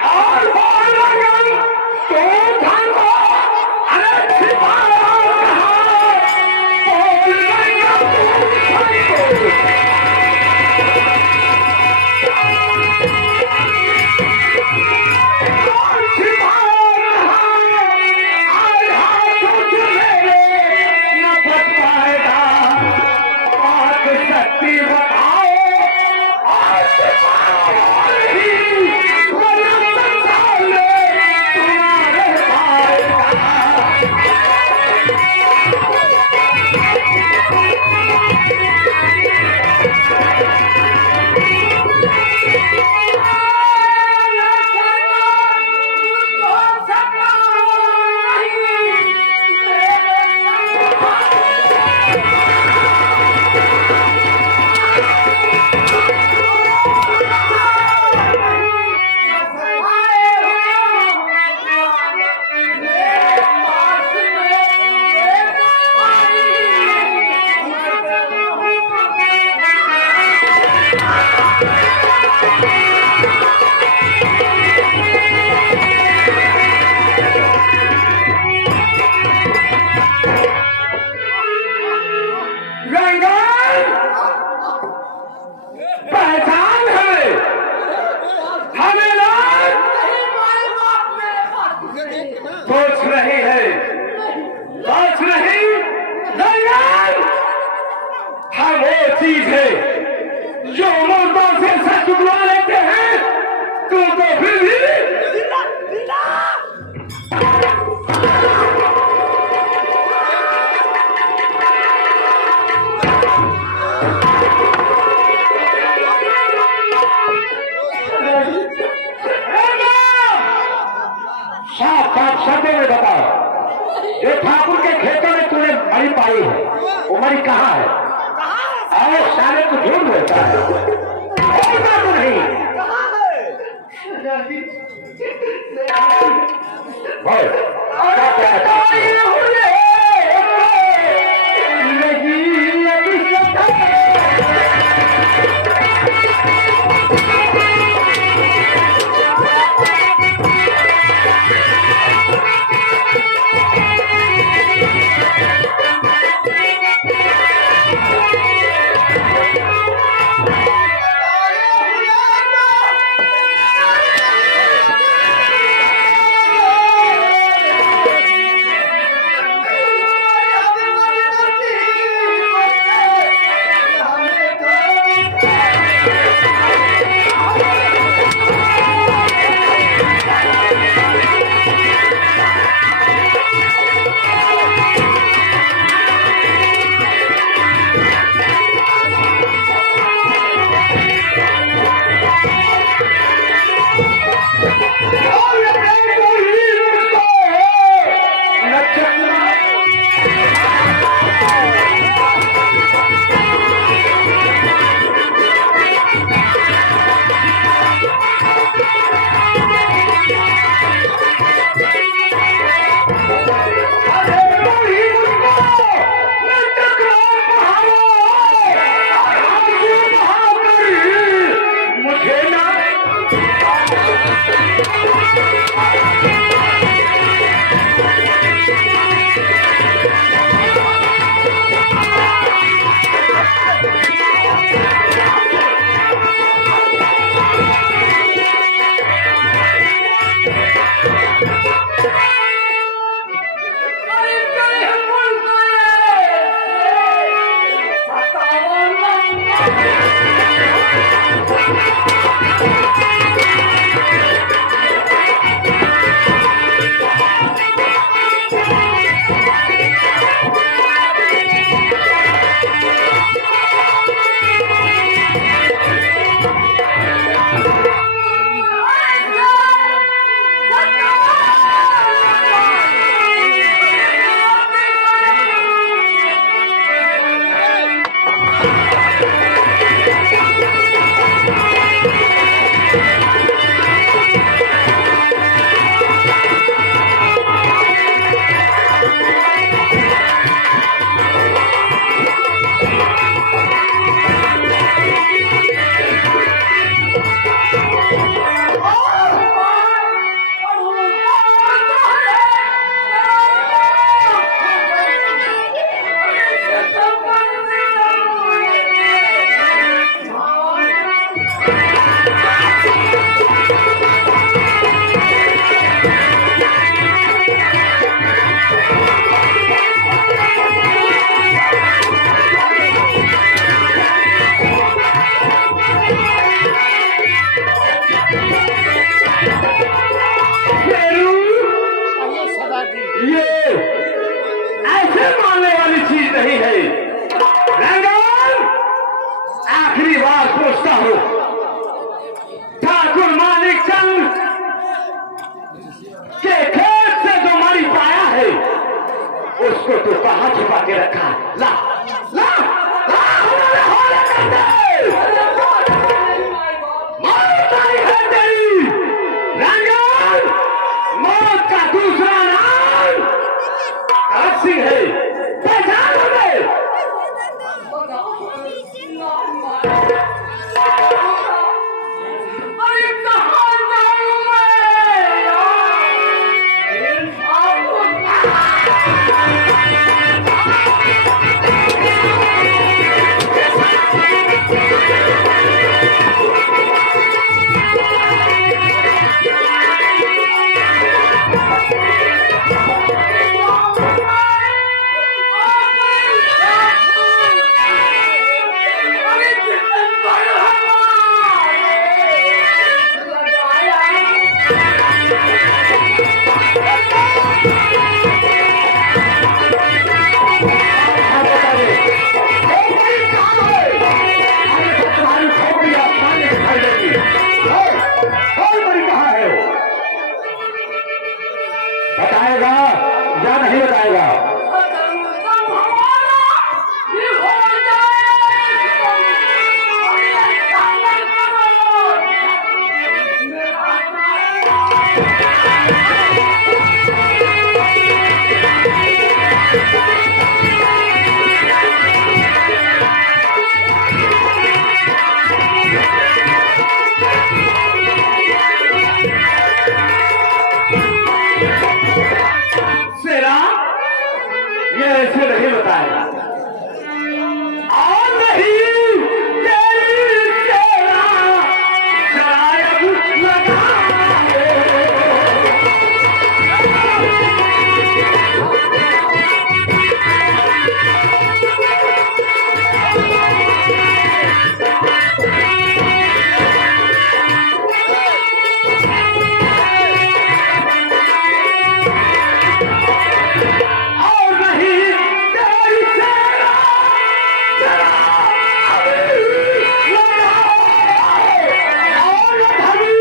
और बोल लगन तो धन हो अरे छिपाया कहाँ बोल लगन तो धन हो पहचान है हमें लोग सोच रहे हैं सोच नहीं नहीं हम वो चीज है जो मुर्दों से सच उगला लेते हैं तो फिर भी साफ साफ शब्दों में बताओ ये ठाकुर के खेतों में तूने मरी पाई है वो मरी कहाँ है और सारे को झूठ बोलता है बोलता तो नहीं बोल क्या सवाल पूछता हूँ, ठाकुर मानिक चंद के खेत से जो मणि पाया है उसको तू कहाँ छुपा के रखा? ला ला ला हमारे हवाले कर दे। मौत आई है तेरी रंगन, मौत का दूसरा नाम भगत सिंह है, पहचान हो गए। अरे कहाँ जाऊँ मैं बताएगा या नहीं बताएगा? सेना ये ऐसे नहीं बताएगा। और नहीं तेरी सेना शायद लगाए। और नहीं तेरी सेना और धनी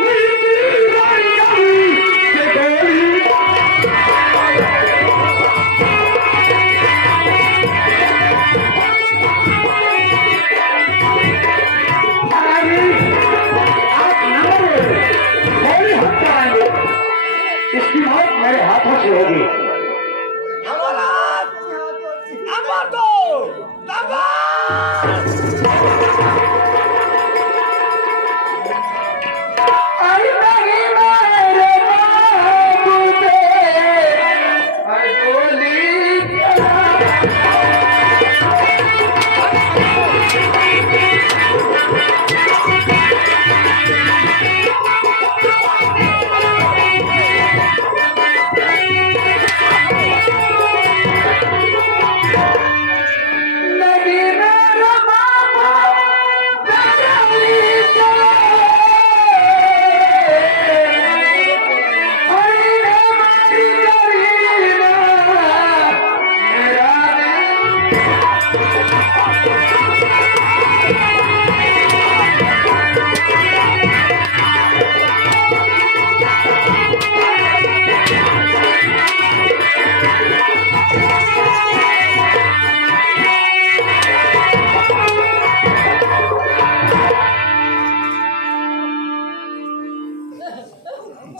नीति रंगनी से गोली आप नंबर गोली हम कराएंगे, इसकी मौत मेरे हाथों से होगी। आई नहीं मेरे बाबू पे, आई गोली चला। नहीं मेरे बाबू गोली चला। आई हमारी गरीबा मेरा दिल।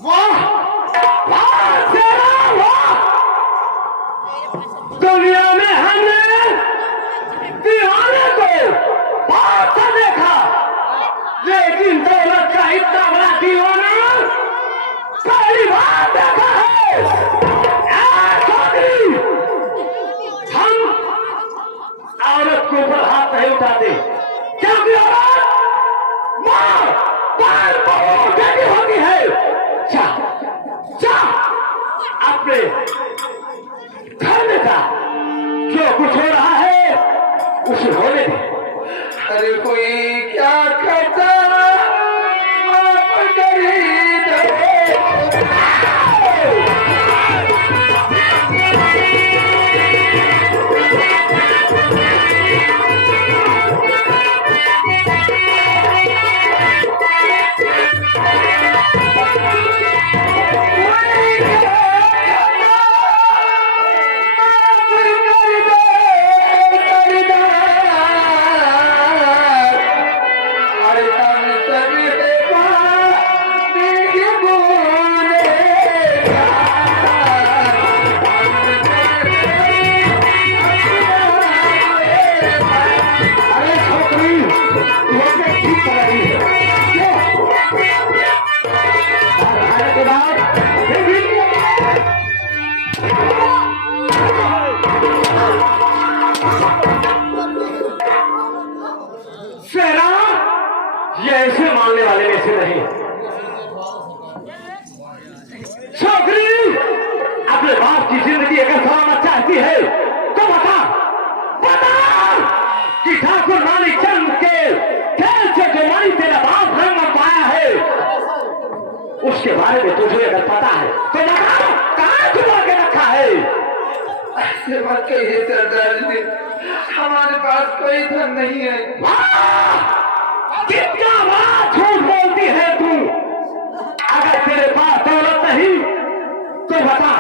वाह वाह तेरा वाह, दुनिया में हमने दीवाने को बहुत सा देखा, लेकिन दौलत का इतना बड़ा दीवाना पहली बार देखा है। ऐ चौधरी, हम औरत के ऊपर हाथ नहीं उठाते, क्योंकि औरत माँ बाल बहु बेटी होती है। जा जा अपने घर में जा, जो कुछ हो रहा है उसे होने दे। अरे कोई क्या करता आप गरीब हो। सेना ये ऐसे मानने वाले में से नहीं। छोकरी अपने बाप की जिंदगी अगर संवारना चाहती है तो बता कि ठाकुर मालिक चंद के खेल से जो मारी तेरा बाप रंग पाया है उसके बारे में तुझे अगर पता है तो बता कहां छुपा के रखा है। ऐसे मत कहिए सरदार जी, हमारे पास कोई धन नहीं है। कितना बड़ा झूठ बोलती है तू। अगर तेरे पास दौलत नहीं तो बता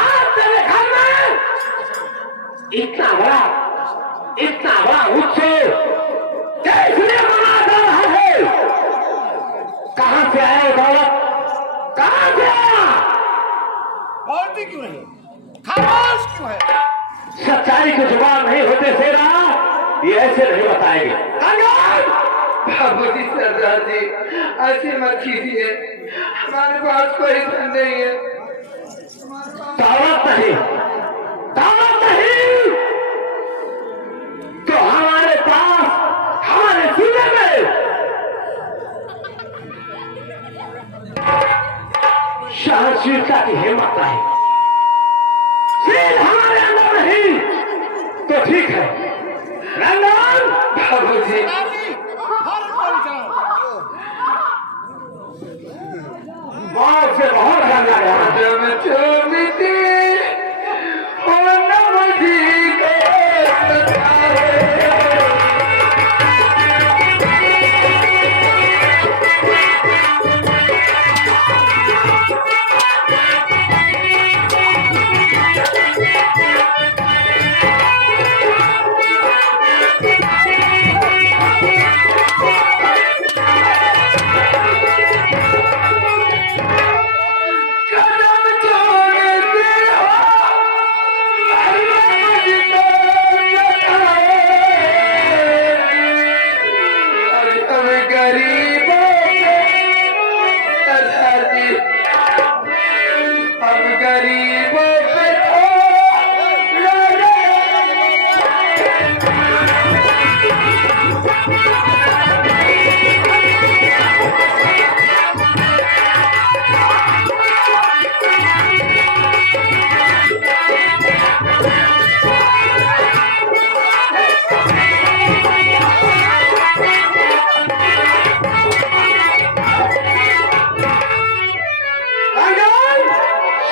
आज तेरे घर में इतना बड़ा उत्सव कैसे मनाया जा रहा है। कहां से आया दौलत, कहां से आया? बोलती क्यों नहीं, खामोश क्यों है? सच्चाई को जवाब नहीं होते सेना ये ऐसे नहीं बताएंगे। बाबूजी सरदार जी ऐसे मत कीजिए, हमारे पास कोई धन नहीं है। दौलत नहीं तो हमारे पास हमारे सीने में सहनशीलता की हिम्मत नहीं, सिर्फ हमारे अंदर नहीं तो ठीक है। रंगन बाबूजी बहुत से बहुत रंगा गया। जब चोमिती हो नमजी को सताए।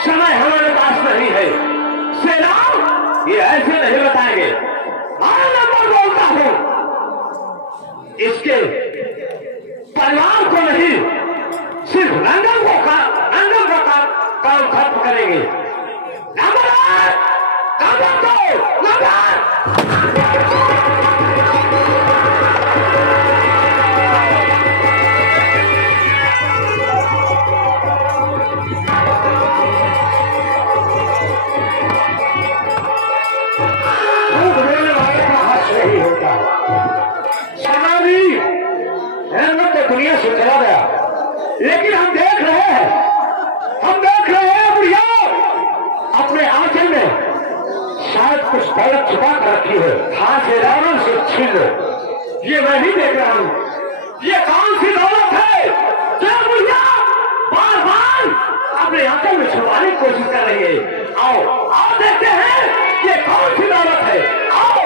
समय हमारे पास नहीं है सेना, ये ऐसे नहीं बताएंगे। मैं बोलता हूं इसके परिवार को नहीं सिर्फ रंगन का काम खत्म करेंगे। दुनिया से चला गया, लेकिन हम देख रहे हैं बुढ़िया अपने आंचल में शायद कुछ दौलत छुपा कर रखी है। हाथ से रावण से छीन लो, ये मैं भी देख रहा हूँ। ये कौन सी दौलत है जो बुढ़िया बार बार अपने आंचल में छुपाने की कोशिश कर रही है। आओ देखते हैं ये कौन सी दौलत है। आओ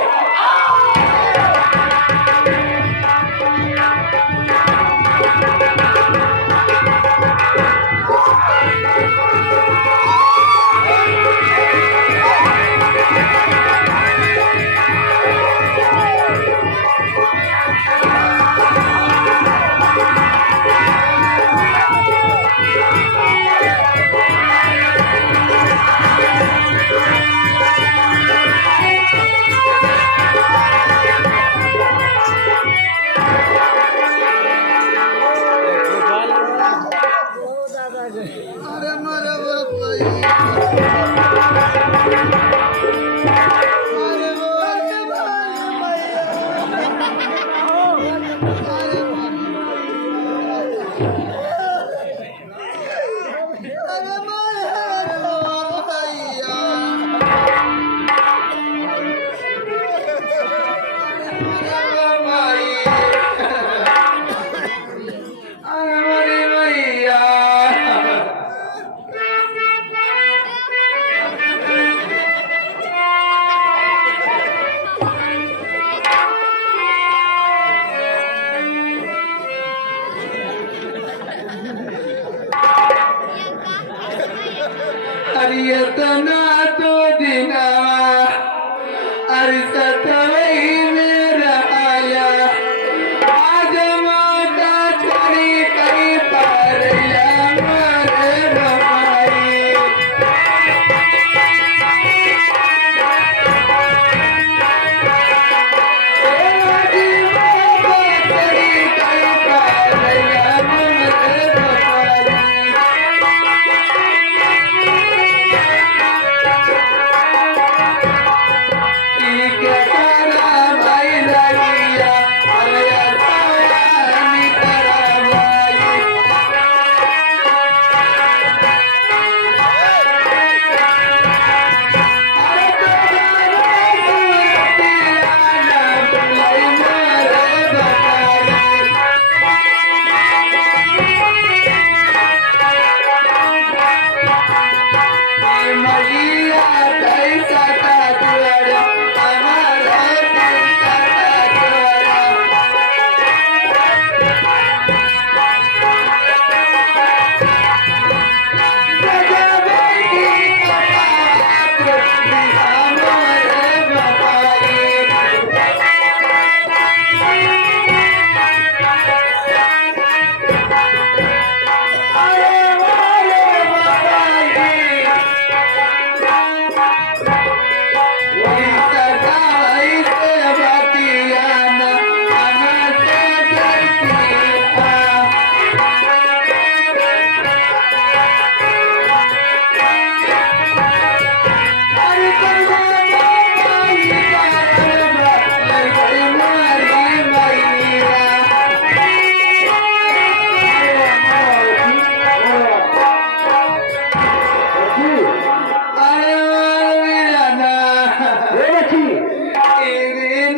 रे बच्ची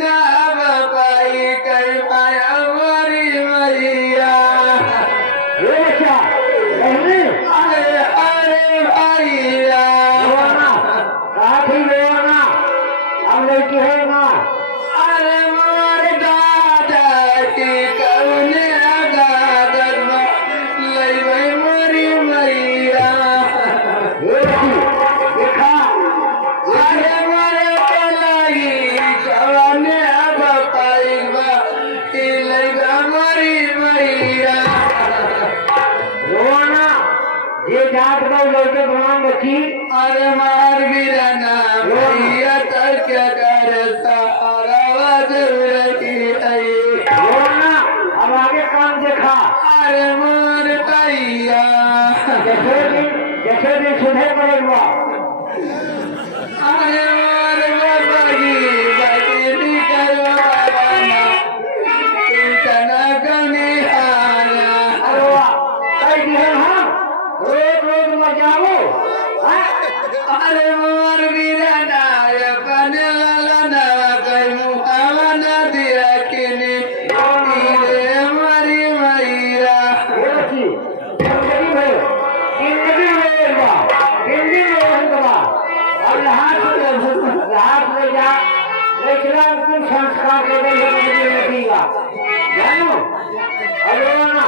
ना बाबाई कर पाया मोरी मैया रे बच्चा कहने अरे अरे भैया रोना कहा थी रोना अब लड़की है ना अरे मोर दादा की कौने दादर लई मोरी मैया रे बच्ची देखा अरे मोरे पलाई कौने बाबाई लई मोरी मैया रोना ये जात का लड़के भगवान बच्ची अरे मार गिरना भैया तक कर सहारा रही रोना अब आगे काम देखा अरे मोर भैया जैसे दिन सुबह पड़ेगा अरे मोर बाबागी बचनी करो बाबा इतना कनी हारा अरे वाह कई दिन हम रोज रोज मजाओ अरे मोर वीराना बने ललना कई मुहावना दिया किनी रे मरी मैया जिंदगी में और हाथ में जा लेकिन तुम संस्कार के लगेगा जानो और रोना